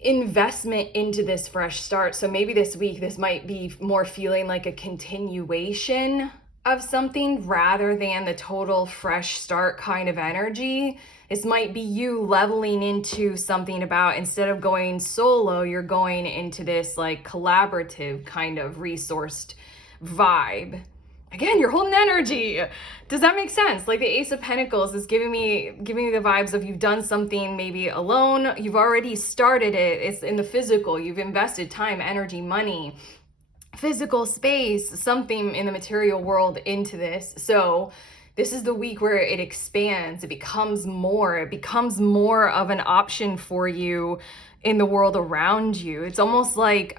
investment into this fresh start. So maybe this week, this might be more feeling like a continuation of something rather than the total fresh start kind of energy. This might be you leveling into something about, instead of going solo, you're going into this like collaborative kind of resourced vibe. Again, you're holding energy. Does that make sense? Like the Ace of Pentacles is giving me the vibes of you've done something maybe alone. You've already started it. It's in the physical. You've invested time, energy, money, physical space, something in the material world into this. So this is the week where it expands, it becomes more of an option for you in the world around you. It's almost like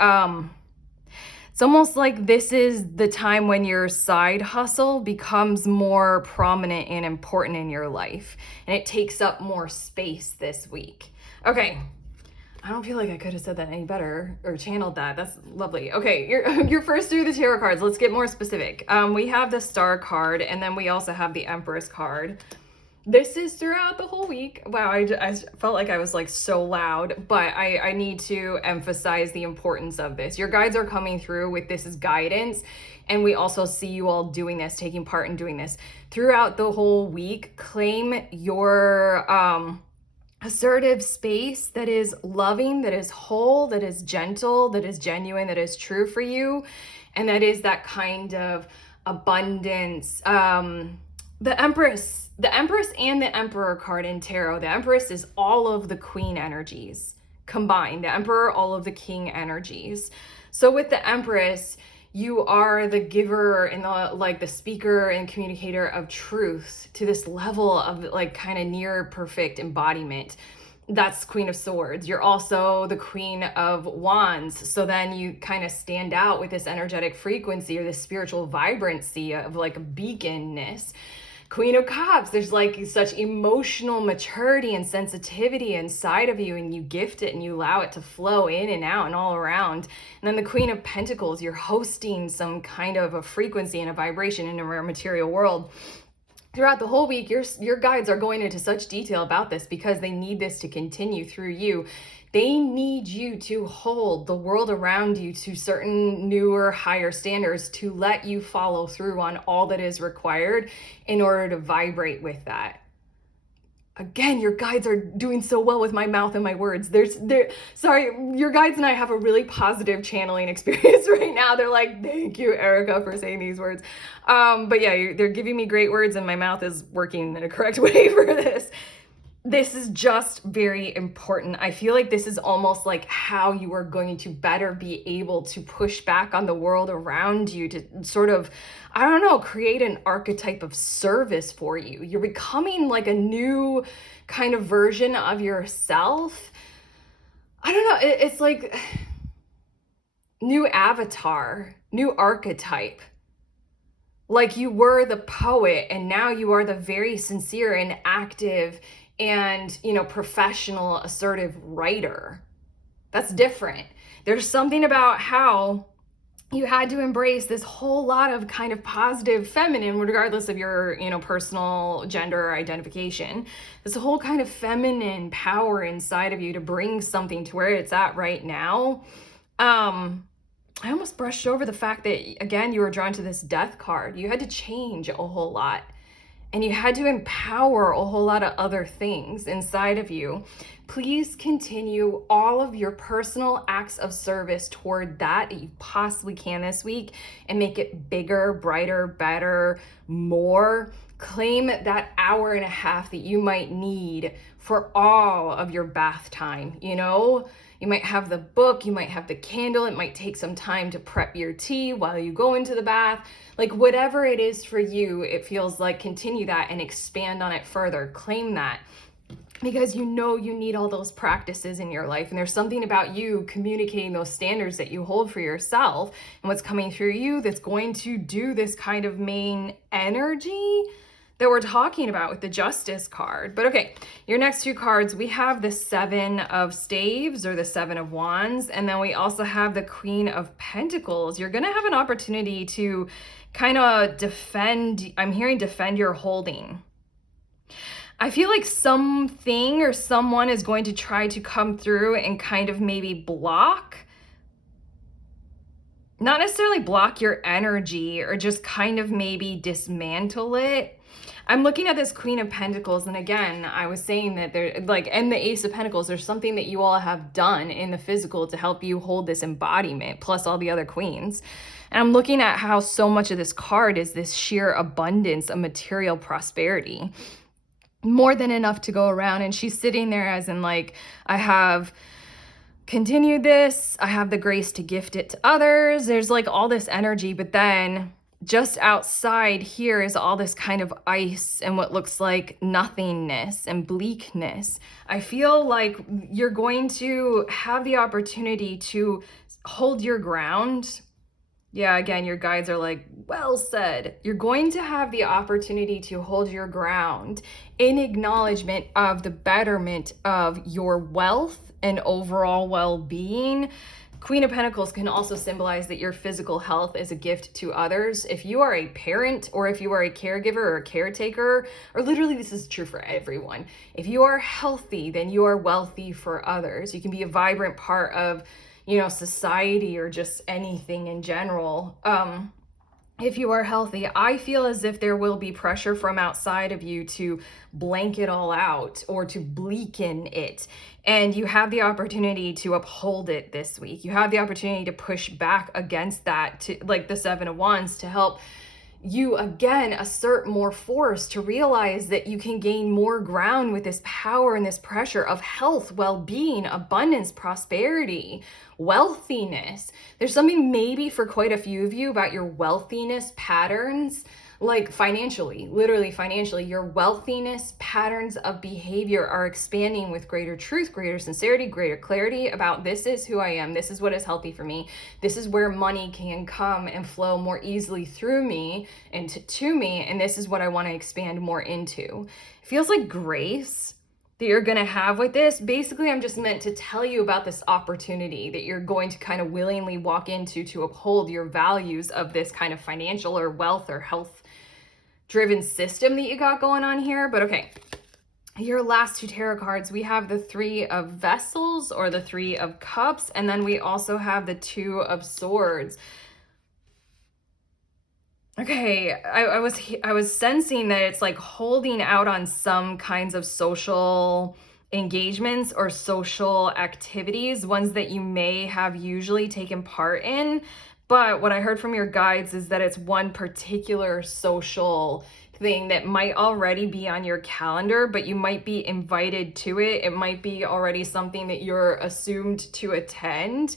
this is the time when your side hustle becomes more prominent and important in your life, and it takes up more space this week. Okay. I don't feel like I could have said that any better or channeled that. That's lovely. Okay, you're first through the tarot cards. Let's get more specific. We have the Star card, and then we also have the Empress card. This is throughout the whole week. Wow, I felt like I was like so loud, but I need to emphasize the importance of this. Your guides are coming through with this as guidance, and we also see you all doing this, taking part in doing this. Throughout the whole week, claim your assertive space that is loving, that is whole, that is gentle, that is genuine, that is true for you, and that is that kind of abundance. The Empress and the Emperor card in tarot. The Empress is all of the Queen energies combined. The Emperor, all of the King energies. So with the Empress, you are the giver and the speaker and communicator of truth to this level of like kind of near perfect embodiment. That's Queen of Swords. You're also the Queen of Wands. So then you kind of stand out with this energetic frequency or this spiritual vibrancy of like a beaconness. Queen of Cups, there's like such emotional maturity and sensitivity inside of you, and you gift it and you allow it to flow in and out and all around. And then the Queen of Pentacles, you're hosting some kind of a frequency and a vibration in a material world. Throughout the whole week, your guides are going into such detail about this because they need this to continue through you. They need you to hold the world around you to certain newer, higher standards to let you follow through on all that is required in order to vibrate with that. Again, your guides are doing so well with my mouth and my words. Sorry, your guides and I have a really positive channeling experience right now. They're like, thank you, Erica, for saying these words. But yeah, they're giving me great words and my mouth is working in a correct way for this. This is just very important. I feel like this is almost like how you are going to better be able to push back on the world around you to sort of, I don't know, create an archetype of service for you. You're becoming like a new kind of version of yourself. I don't know. It's like new avatar, new archetype. Like you were the poet and now you are the very sincere and active and, professional, assertive writer. That's different. There's something about how you had to embrace this whole lot of kind of positive feminine, regardless of your, personal gender identification. This whole kind of feminine power inside of you to bring something to where it's at right now. I almost brushed over the fact that, again, you were drawn to this death card. You had to change a whole lot. And you had to empower a whole lot of other things inside of you. Please continue all of your personal acts of service toward that you possibly can this week and make it bigger, brighter, better, more. Claim that hour and a half that you might need for all of your bath time, You might have the book, you might have the candle, it might take some time to prep your tea while you go into the bath. Like whatever it is for you, it feels like continue that and expand on it further. Claim that because you need all those practices in your life. And there's something about you communicating those standards that you hold for yourself and what's coming through you that's going to do this kind of main energy that we're talking about with the Justice card. But okay, your next two cards, we have the Seven of Staves or the Seven of Wands, and then we also have the Queen of Pentacles. You're gonna have an opportunity to kind of defend, I'm hearing defend your holding. I feel like something or someone is going to try to come through and kind of maybe block, not necessarily block your energy or just kind of maybe dismantle it. I'm looking at this Queen of Pentacles, and again, I was saying that there, like, and the Ace of Pentacles, there's something that you all have done in the physical to help you hold this embodiment, plus all the other queens. And I'm looking at how so much of this card is this sheer abundance of material prosperity. More than enough to go around, and she's sitting there as in like, I have continued this, I have the grace to gift it to others. There's like all this energy, but then just outside here is all this kind of ice and what looks like nothingness and bleakness. I feel like you're going to have the opportunity to hold your ground. Yeah, again, your guides are like, well said. You're going to have the opportunity to hold your ground in acknowledgement of the betterment of your wealth and overall well-being. Queen of Pentacles can also symbolize that your physical health is a gift to others. If you are a parent or if you are a caregiver or a caretaker, or literally this is true for everyone, if you are healthy, then you are wealthy for others. You can be a vibrant part of, society or just anything in general. If you are healthy, I feel as if there will be pressure from outside of you to blank it all out or to bleaken it. And you have the opportunity to uphold it this week. You have the opportunity to push back against that, to like the Seven of Wands, to help you again assert more force, to realize that you can gain more ground with this power and this pressure of health, well-being, abundance, prosperity, wealthiness. There's something maybe for quite a few of you about your wealthiness patterns, like financially, literally financially, your wealthiness patterns of behavior are expanding with greater truth, greater sincerity, greater clarity about this is who I am. This is what is healthy for me. This is where money can come and flow more easily through me and to me. And this is what I want to expand more into. It feels like grace that you're going to have with this. Basically, I'm just meant to tell you about this opportunity that you're going to kind of willingly walk into to uphold your values of this kind of financial or wealth or health driven system that you got going on here. But okay, your last two tarot cards, we have the Three of Vessels or the Three of Cups, and then we also have the Two of Swords. Okay, I was sensing that it's like holding out on some kinds of social engagements or social activities, ones that you may have usually taken part in. But what I heard from your guides is that it's one particular social thing that might already be on your calendar, but you might be invited to it. It might be already something that you're assumed to attend.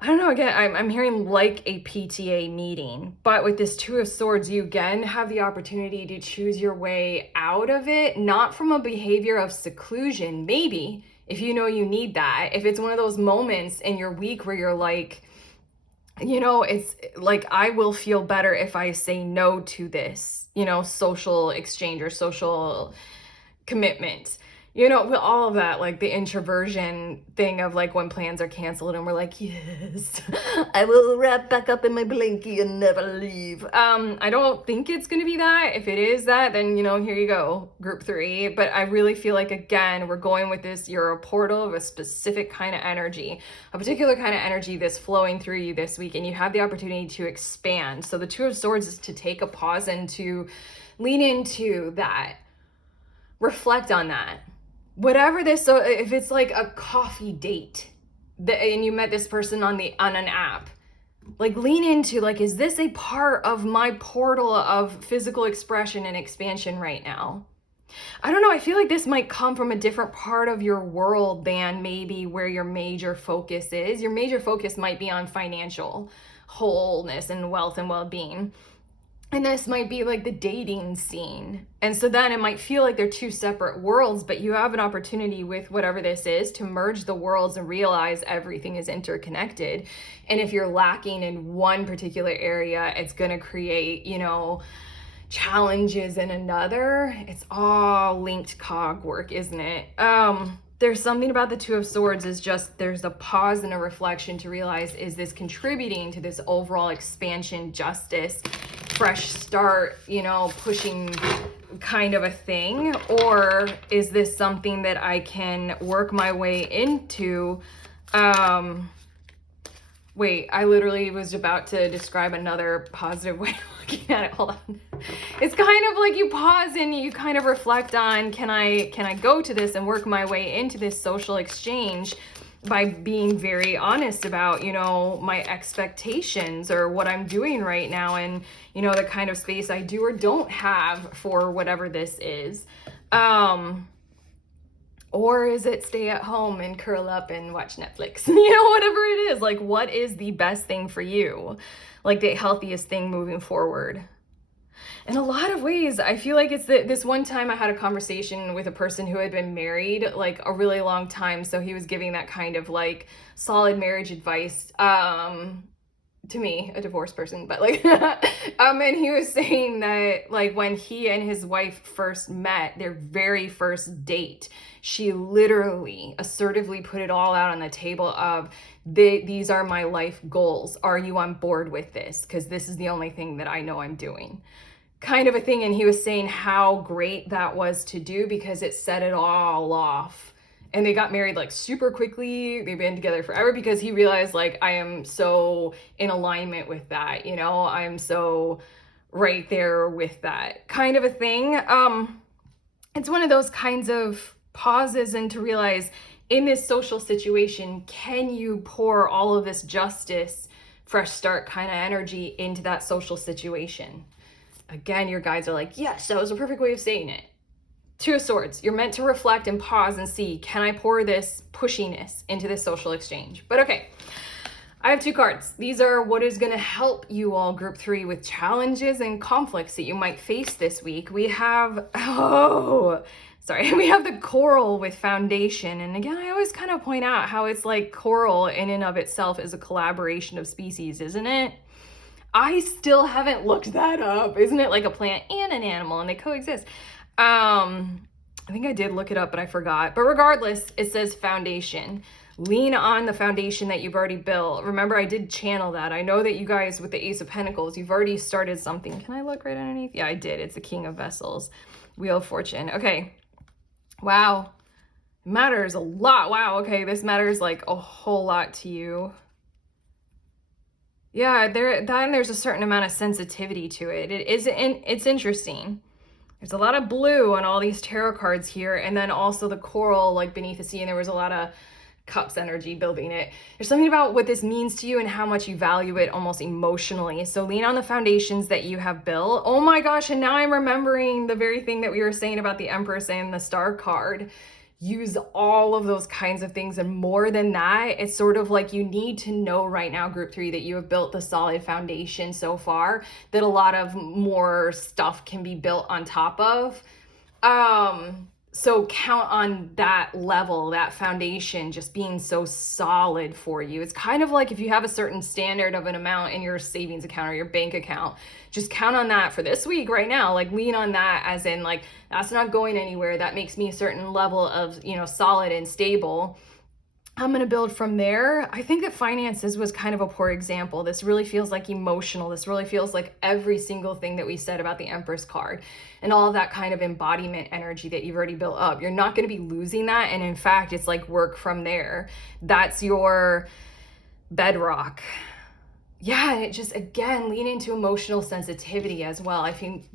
I don't know, again, I'm hearing like a PTA meeting, but with this Two of Swords, you again have the opportunity to choose your way out of it, not from a behavior of seclusion, maybe, if you know you need that. If it's one of those moments in your week where you're like, it's like, I will feel better if I say no to this, social exchange or social commitment. With all of that, like the introversion thing of like when plans are canceled and we're like, yes, I will wrap back up in my blankie and never leave. I don't think it's going to be that. If it is that, then, here you go, group 3. But I really feel like, again, we're going with this. You're a portal of a specific kind of energy, a particular kind of energy that's flowing through you this week. And you have the opportunity to expand. So the Two of Swords is to take a pause and to lean into that. Reflect on that. Whatever this, so if it's like a coffee date and you met this person on an app, like lean into, like, is this a part of my portal of physical expression and expansion right now? I don't know. I feel like this might come from a different part of your world than maybe where your major focus is. Your major focus might be on financial wholeness and wealth and well-being. And this might be like the dating scene. And so then it might feel like they're two separate worlds, but you have an opportunity with whatever this is to merge the worlds and realize everything is interconnected. And if you're lacking in one particular area, it's going to create, challenges in another. It's all linked cog work, isn't it? There's something about the Two of Swords is just, there's a pause and a reflection to realize, is this contributing to this overall expansion, justice, fresh start, pushing kind of a thing? Or is this something that I can work my way into? Wait, I literally was about to describe another positive way of looking at it. Hold on. It's kind of like you pause and you kind of reflect on, can I go to this and work my way into this social exchange by being very honest about, my expectations or what I'm doing right now and, the kind of space I do or don't have for whatever this is. Or is it stay at home and curl up and watch Netflix? Whatever it is, like, what is the best thing for you? Like the healthiest thing moving forward? In a lot of ways, I feel like it's this one time I had a conversation with a person who had been married like a really long time. So he was giving that kind of like solid marriage advice to me, a divorced person, but like, and he was saying that like when he and his wife first met, their very first date, she literally assertively put it all out on the table of, these are my life goals. Are you on board with this? Because this is the only thing that I know I'm doing. Kind of a thing. And he was saying how great that was to do because it set it all off. And they got married like super quickly. They've been together forever because he realized like, I am so in alignment with that, I'm so right there with that kind of a thing. It's one of those kinds of pauses and to realize in this social situation, can you pour all of this justice, fresh start kind of energy into that social situation? Again, your guides are like, yes, that was a perfect way of saying it. Two of Swords, you're meant to reflect and pause and see, can I pour this pushiness into this social exchange? But okay, I have 2 cards. These are what is going to help you all, group 3, with challenges and conflicts that you might face this week. We have, we have the coral with foundation. And again, I always kind of point out how it's like coral in and of itself is a collaboration of species, isn't it? I still haven't looked that up. Isn't it like a plant and an animal and they coexist? I think I did look it up, but I forgot. But regardless, it says foundation. Lean on the foundation that you've already built. Remember, I did channel that. I know that you guys with the Ace of Pentacles, you've already started something. Can I look right underneath? Yeah, I did. It's the King of Vessels. Wheel of Fortune. Okay. Wow. It matters a lot. Wow. Okay. This matters like a whole lot to you. Yeah, there's a certain amount of sensitivity to it. It's interesting. There's a lot of blue on all these tarot cards here, and then also the coral like beneath the sea, and there was a lot of cups energy building it. There's something about what this means to you and how much you value it almost emotionally. So lean on the foundations that you have built. Oh my gosh, and now I'm remembering the very thing that we were saying about the Empress and the Star card. Use all of those kinds of things, and more than that, it's sort of like you need to know right now, group 3, that you have built the solid foundation so far, that a lot of more stuff can be built on top of. So count on that level, that foundation just being so solid for you. It's kind of like if you have a certain standard of an amount in your savings account or your bank account, just count on that for this week right now. Like lean on that, as in like, that's not going anywhere. That makes me a certain level of, solid and stable. I'm going to build from there. I think that finances was kind of a poor example. This really feels like emotional. This really feels like every single thing that we said about the Empress card and all of that kind of embodiment energy that you've already built up. You're not going to be losing that. And in fact, it's like work from there. That's your bedrock. Yeah, and it just, again, lean into emotional sensitivity as well. I think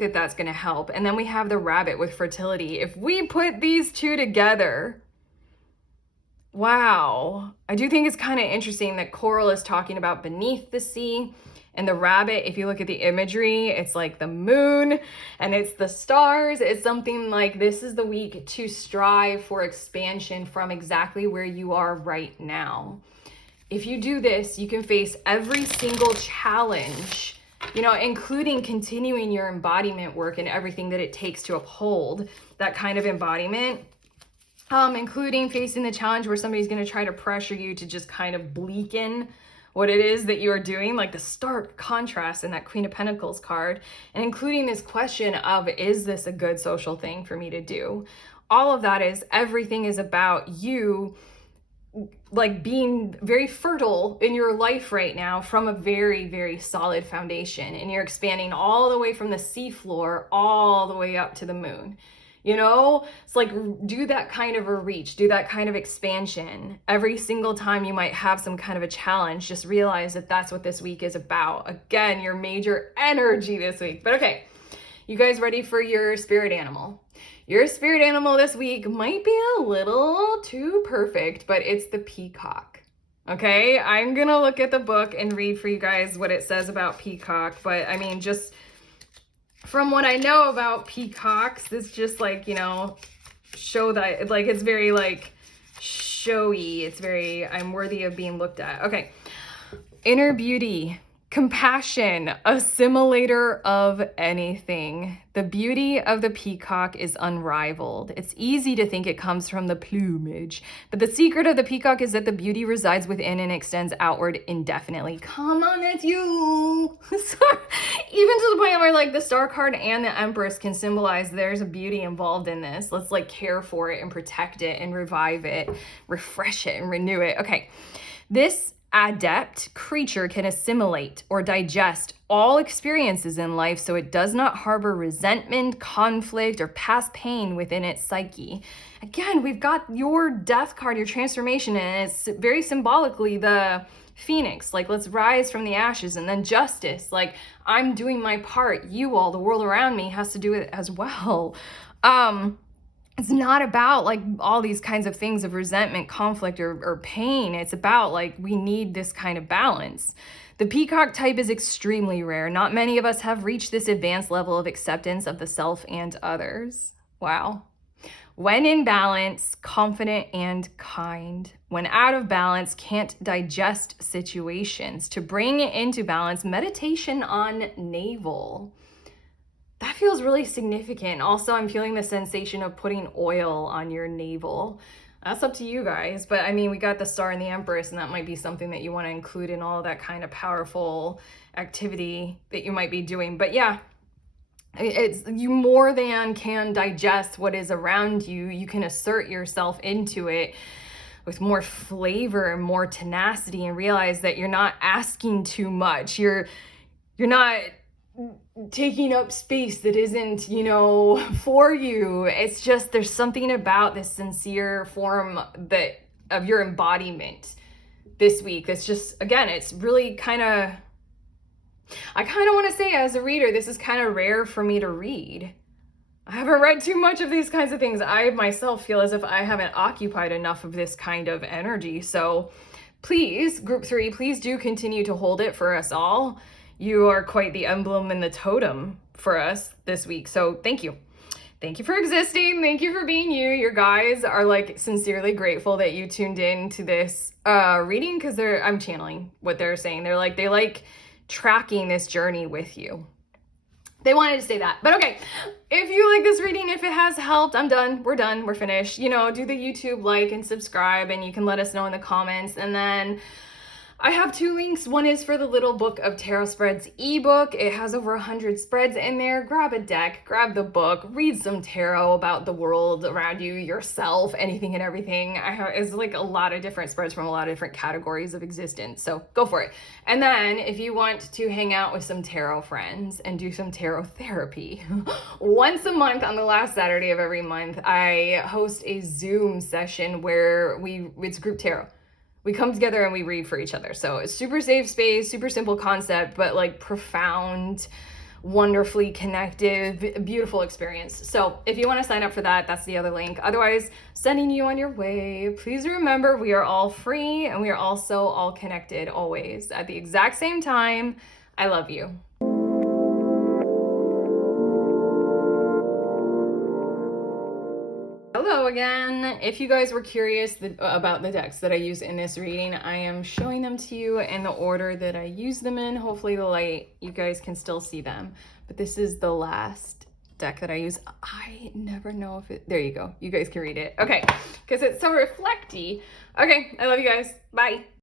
that that's going to help. And then we have the rabbit with fertility. If we put these two together, wow. I do think it's kind of interesting that coral is talking about beneath the sea, and the rabbit, if you look at the imagery, it's like the moon and it's the stars. It's something like this is the week to strive for expansion from exactly where you are right now. If you do this, you can face every single challenge, including continuing your embodiment work and everything that it takes to uphold that kind of embodiment. Including facing the challenge where somebody's going to try to pressure you to just kind of bleaken what it is that you are doing, like the stark contrast in that Queen of Pentacles card, and including this question of, is this a good social thing for me to do? All of that is, everything is about you like being very fertile in your life right now from a very, very solid foundation, and you're expanding all the way from the seafloor all the way up to the moon. It's like, do that kind of a reach, do that kind of expansion. Every single time you might have some kind of a challenge, just realize that that's what this week is about. Again, your major energy this week. But okay, you guys ready for your spirit animal? Your spirit animal this week might be a little too perfect, but it's the peacock. Okay, I'm gonna look at the book and read for you guys what it says about peacock, but I mean, just from what I know about peacocks, this just like, show that, like, it's very like showy. It's very, I'm worthy of being looked at. Okay. Inner beauty, compassion, assimilator of anything. The beauty of the peacock is unrivaled. It's easy to think it comes from the plumage, but the secret of the peacock is that the beauty resides within and extends outward indefinitely. Come on, it's you. Even to the point where like the Star card and the Empress can symbolize there's a beauty involved in this. Let's like care for it and protect it and revive it, refresh it and renew it. Okay, this adept creature can assimilate or digest all experiences in life so it does not harbor resentment, conflict, or past pain within its psyche. Again, we've got your death card, your transformation, and it's very symbolically the phoenix, like let's rise from the ashes, and then justice, like I'm doing my part, you all, the world around me has to do it as well. It's not about like all these kinds of things of resentment, conflict, or pain. It's about like, we need this kind of balance. The peacock type is extremely rare. Not many of us have reached this advanced level of acceptance of the self and others. Wow. When in balance, confident and kind. When out of balance, can't digest situations. To bring it into balance, meditation on navel. That feels really significant. Also, I'm feeling the sensation of putting oil on your navel. That's up to you guys. But I mean, we got the Star and the Empress, and that might be something that you want to include in all of that kind of powerful activity that you might be doing. But yeah, it's, you more than can digest what is around you. You can assert yourself into it with more flavor and more tenacity, and realize that you're not asking too much. You're not taking up space that isn't, for you. It's just, there's something about this sincere form that of your embodiment this week. That's just, again, it's really I kind of want to say as a reader, this is kind of rare for me to read. I haven't read too much of these kinds of things. I myself feel as if I haven't occupied enough of this kind of energy. So please, group 3, please do continue to hold it for us all. You are quite the emblem and the totem for us this week. So thank you. Thank you for existing. Thank you for being you. Your guys are like sincerely grateful that you tuned in to this reading, because I'm channeling what they're saying. They like tracking this journey with you. They wanted to say that. But okay, if you like this reading, if it has helped, I'm done. We're done. We're finished. You know, do the YouTube like and subscribe, and you can let us know in the comments. And then I have 2 links. One is for the Little Book of Tarot Spreads ebook. It has over 100 spreads in there. Grab a deck, grab the book, read some tarot about the world around you, yourself, anything and everything. It's like a lot of different spreads from a lot of different categories of existence. So go for it. And then if you want to hang out with some tarot friends and do some tarot therapy, once a month on the last Saturday of every month, I host a Zoom session where it's group tarot. We come together and we read for each other. So it's super safe space, super simple concept, but like profound, wonderfully connected, beautiful experience. So if you want to sign up for that, that's the other link. Otherwise, sending you on your way. Please remember, we are all free and we are also all connected always at the exact same time. I love you. Hello again. If you guys were curious about the decks that I use in this reading, I am showing them to you in the order that I use them in. Hopefully the light, you guys can still see them. But this is the last deck that I use. I never know if it, there you go. You guys can read it. Okay, because it's so reflecty. Okay, I love you guys. Bye.